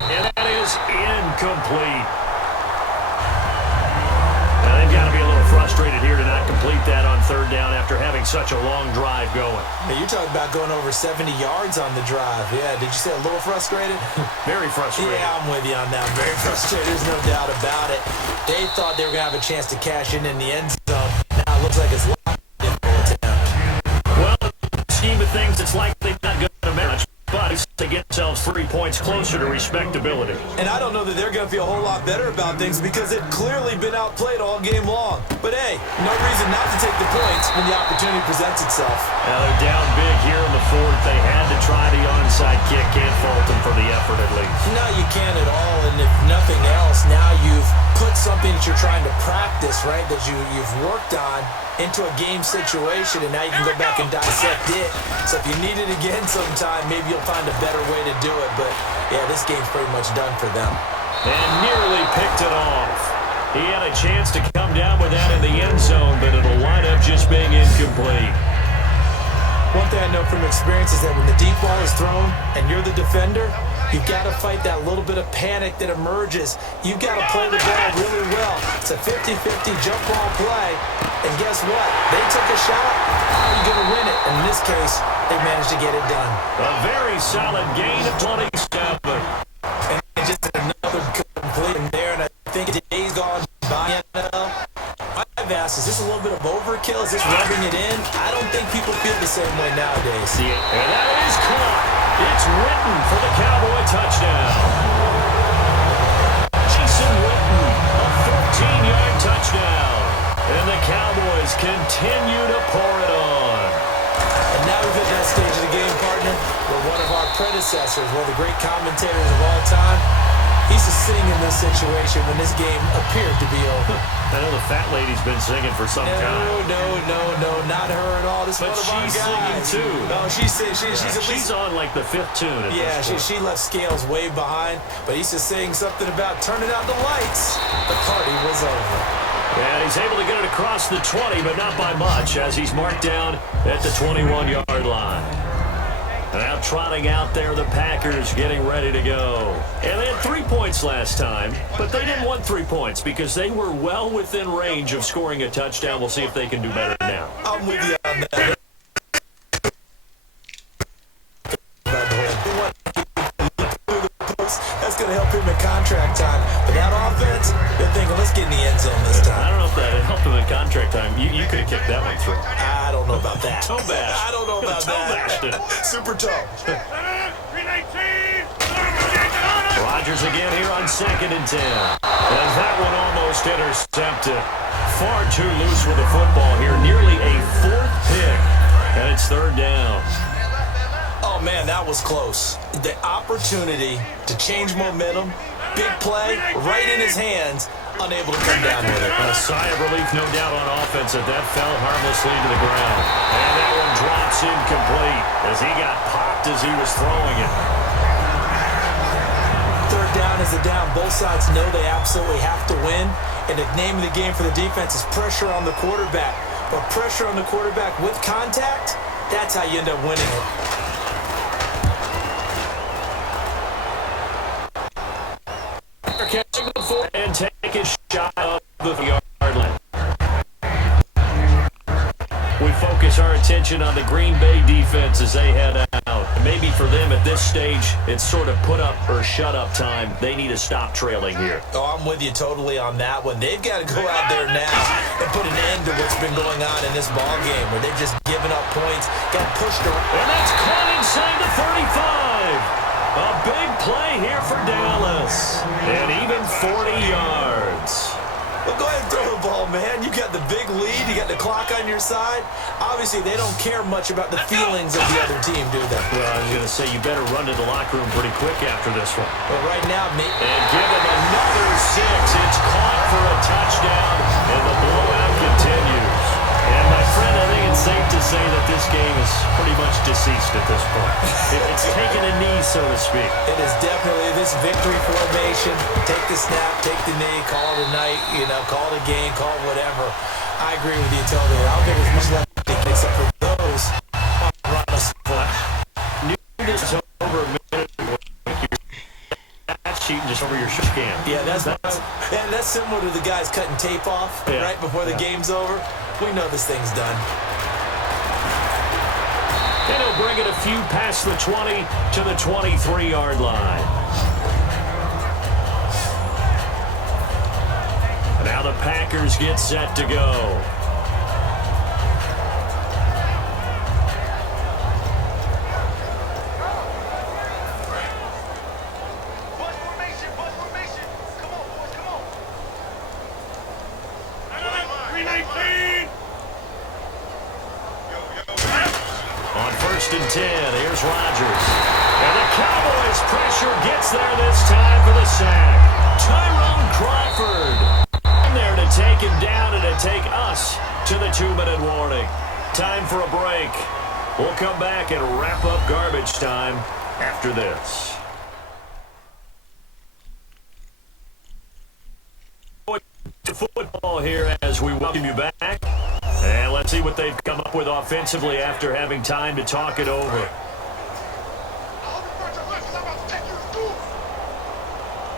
And that is incomplete. Now, they've got to be a little frustrated here to not complete that on third down after having such a long drive going. Hey, you're talking about going over 70 yards on the drive. Yeah, did you say a little frustrated? Very frustrated. Yeah, I'm with you on that. Very frustrated. There's no doubt about it. They thought they were going to have a chance to cash in the end zone. Now it looks like it's a lot difficult attempt. Well, in the scheme of things, it's likely not going to matter much, but it's to get themselves 3 points closer to respectability. And I don't know that they're going to feel a whole lot better about things because they've clearly been outplayed all game long. But hey, no reason not to take the points when the opportunity presents itself. Now they're down big here in the fourth. They had to try the onside kick. Can't fault them for the effort at least. No, you can't at all. And if nothing else, now you've put something that you're trying to practice, right, that you've worked on into a game situation, and now you can go back and dissect it. So if you need it again sometime, maybe you'll find a better way to do it. But, yeah, this game's pretty much done for them. And nearly picked it off. He had a chance to come down with that in the end zone, but it'll wind up just being incomplete. One thing I know from experience is that when the deep ball is thrown and you're the defender, you've got to fight that little bit of panic that emerges. You've got to play the ball really well. It's a 50-50 jump ball play. And guess what? They took a shot. How are you going to win it? And in this case, they managed to get it done. A very solid gain of 27. And just another complete in there. And I think days gone by NFL. I've asked, is this a little bit of overkill? Is this rubbing it in? I don't think people feel the same way nowadays. And that is caught. It's Witten for the Cowboy touchdown. Jason Witten, a 14-yard touchdown. And the Cowboys continue to pour it on. And now we've hit that stage of the game, partner, where one of our predecessors, one of the great commentators of all time, He used to sing in this situation when this game appeared to be over. I know the fat lady's been singing for some time. No, not her at all. This is But one of our she's guys. singing, too. No, she's at least... She's on like the 5th tune at Yeah, this point. she left Scales way behind, but he used to sing something about turning out the lights. The party was over. And he's able to get it across the 20, but not by much, as he's marked down at the 21-yard line. Now trotting out there, the Packers getting ready to go. And they had 3 points last time, but they didn't want 3 points because they were well within range of scoring a touchdown. We'll see if they can do better now. I'm with you on that. That's going to help him in contract time. But that offense, they're thinking, let's get in the end zone this I time. don't know if that helped him in contract time. You could have kicked that one through. I don't know about that. Toe bash. I don't know about Toe bashed it. that. Super toe. 319. Rodgers again here on 2nd and 10. And that one almost intercepted. Far too loose with the football here. Nearly a 4th pick. And it's 3rd down. Oh, man, that was close. The opportunity to change momentum, big play, right in his hands, unable to come down with it. A sigh of relief, no doubt, on offense that fell harmlessly to the ground. And that one drops incomplete as he got popped as he was throwing it. 3rd down is a down. Both sides know they absolutely have to win. And the name of the game for the defense is pressure on the quarterback. But pressure on the quarterback with contact, that's how you end up winning it. Catching the 4 and take a shot of the yard line. We focus our attention on the Green Bay defense as they head out. Maybe for them at this stage, it's sort of put up or shut up time. They need to stop trailing here. Oh, I'm with you totally on that one. They've got to go out there now and put an end to what's been going on in this ball game where they've just given up points, got pushed around. And that's caught inside the 35. A big play here for Dallas. And even 40 yards. Well, go ahead and throw the ball, man. You got the big lead. You got the clock on your side. Obviously, they don't care much about the feelings of the other team, do they? Well, I was going to say, you better run to the locker room pretty quick after this one. But right now, Nate. And give him another 6. It's caught for a touchdown, and the blowout continues. And, my friend, I think it's safe to say that this game is pretty much deceased at this point. It's taken a knee, so to speak. It is definitely this victory formation. Take the snap, take the knee, call it a night, call it a game, call it whatever. I agree with you totally. I don't think there's much left except for those. Just over a minute. That sheet just over your scan. Yeah, that's similar to the guys cutting tape off right before the game's over. We know this thing's done. And he'll bring it a few past the 20 to the 23-yard line. And now the Packers get set to go. On 1st and 10, here's Rodgers. And the Cowboys' pressure gets there this time for the sack. Tyrone Crawford in there to take him down and to take us to the 2-minute warning. Time for a break. We'll come back and wrap up garbage time after this. To football here as we welcome you back. And let's see what they've come up with offensively after having time to talk it over.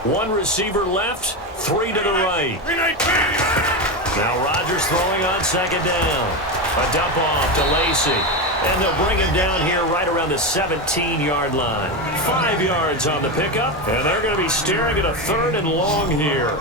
One receiver left, 3 to the right. Now Rodgers throwing on 2nd down. A dump off to Lacy. And they'll bring him down here right around the 17-yard line. 5 yards on the pickup. And they're going to be staring at a 3rd and long here.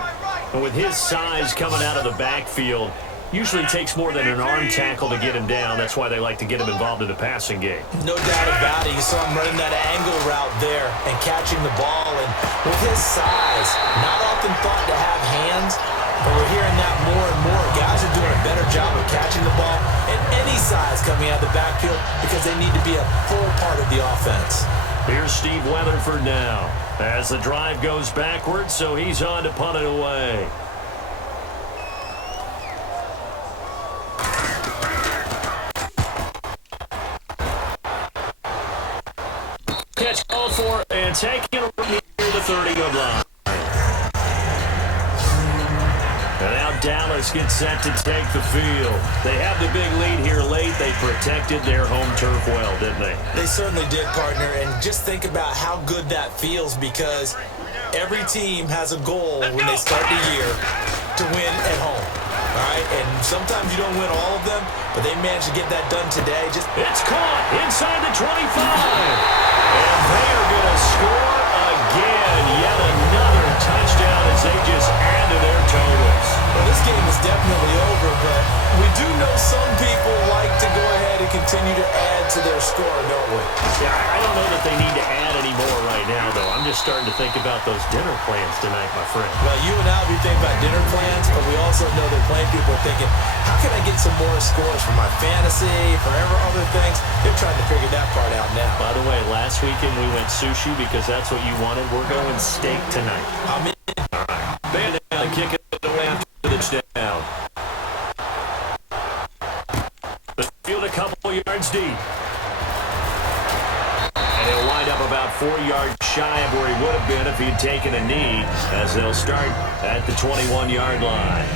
And with his size coming out of the backfield, usually takes more than an arm tackle to get him down. That's why they like to get him involved in the passing game. No doubt about it. You saw him running that angle route there and catching the ball. And with his size, not often thought to have hands, but we're hearing that more and more. Guys are doing a better job of catching the ball at any size coming out of the backfield because they need to be a full part of the offense. Here's Steve Weatherford now as the drive goes backwards, so he's on to punt it away. Catch called for and taking a near the 30-yard line. And now Dallas gets set to take the field. They have the big lead here late. They protected their home turf well, didn't they? They certainly did, partner. And just think about how good that feels, because every team has a goal when they start the year to win at home. All right? And sometimes you don't win all of them, but they managed to get that done today. It's caught inside the 25. And they are going to score again. Yet another touchdown as they just add to their totals. Well, this game is definitely over, but we do know some people like to go ahead and continue to add to their score, don't we? Yeah, I don't know that they need to add any more right now, though. I'm just starting to think about those dinner plans tonight, my friend. Well, you and I will be thinking about dinner plans, but we also know that plenty of people are thinking, how can I get some more scores for my fantasy, for other things? They're trying to figure that part out now. By the way, last weekend we went sushi because that's what you wanted. We're going steak tonight. I'm in. All right. Van Dalen kick it away after the down. The field a couple yards deep. And he'll wind up about 4 yards shy of where he would have been if he had taken a knee, as they'll start at the 21-yard line.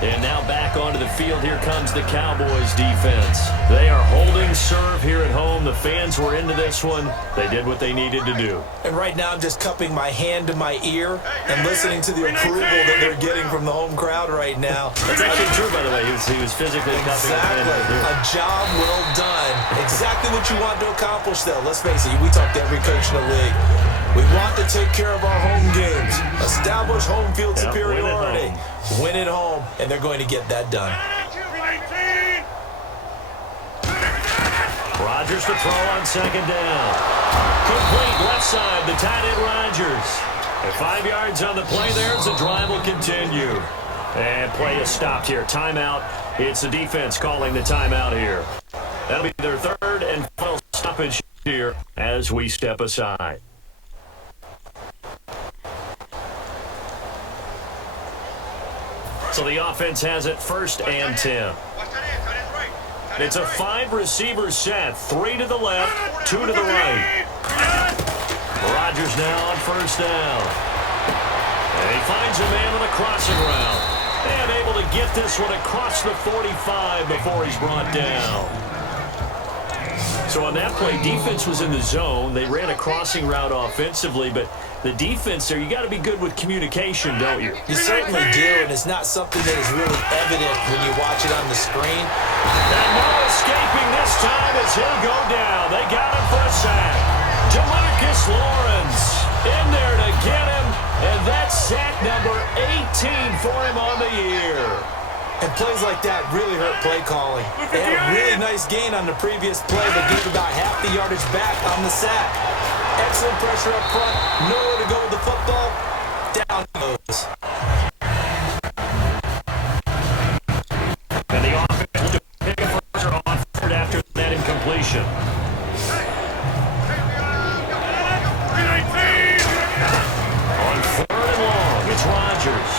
And now back onto the field. Here comes the Cowboys defense. They are holding serve here at home. The fans were into this one. They did what they needed to do. And right now I'm just cupping my hand to my ear and listening to the approval that they're getting from the home crowd right now. That's actually true, by the way. He was physically cupping his hand. Exactly. A job well done. Exactly what you want to accomplish, though. Let's face it, we talk to every coach in the league. We want to take care of our home games, establish home field superiority, win at home, and they're going to get that done. Rodgers to throw on second down. Complete left side, the tight end Rodgers. And 5 yards on the play there as the drive will continue. And play is stopped here. Timeout. It's the defense calling the timeout here. That'll be their third and final stoppage here as we step aside. So the offense has it 1st and 10. It's a 5-receiver set. 3 to the left, 2 to the right. Rodgers now on 1st down. And he finds a man on the crossing route. And able to get this one across the 45 before he's brought down. So on that play, defense was in the zone. They ran a crossing route offensively, but the defense there, you got to be good with communication, don't you? You certainly do, and it's not something that is really evident when you watch it on the screen. And no escaping this time as he'll go down. They got him for a sack. DeMarcus Lawrence in there to get him, and that's sack number 18 for him on the year. And plays like that really hurt play calling. They had a really nice gain on the previous play, but gave about half the yardage back on the sack. Excellent pressure up front. Nowhere to go with the football. Down goes. And the offense will pick up pressure on 3rd after that incompletion. On 3rd and long, it's Rodgers.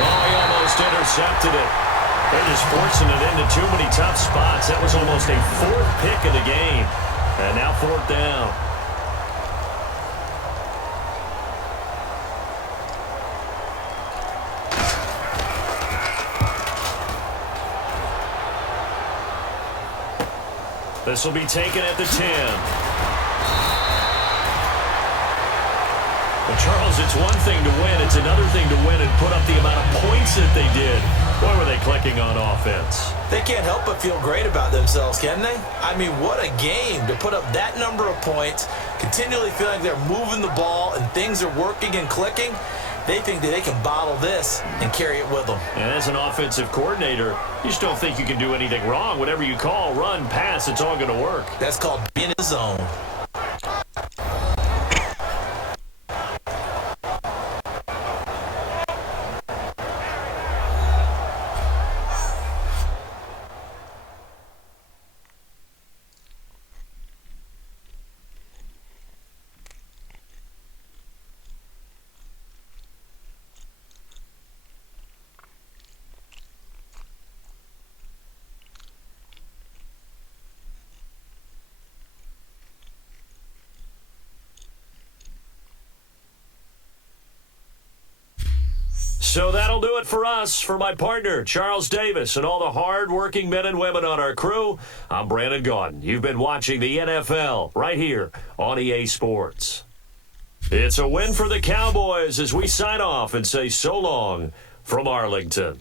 Oh, he almost intercepted it. They're just forcing it into too many tough spots. That was almost a 4th pick of the game. And now 4th down. This will be taken at the 10. But Charles, it's one thing to win. It's another thing to win and put up the amount of points that they did. Boy, were they clicking on offense. They can't help but feel great about themselves, can they? I mean, what a game to put up that number of points, continually feel like they're moving the ball and things are working and clicking. They think that they can bottle this and carry it with them. And as an offensive coordinator, you just don't think you can do anything wrong. Whatever you call, run, pass, it's all going to work. That's called being in the zone. So that'll do it for us. For my partner, Charles Davis, and all the hard-working men and women on our crew, I'm Brandon Gaudin. You've been watching the NFL right here on EA Sports. It's a win for the Cowboys as we sign off and say so long from Arlington.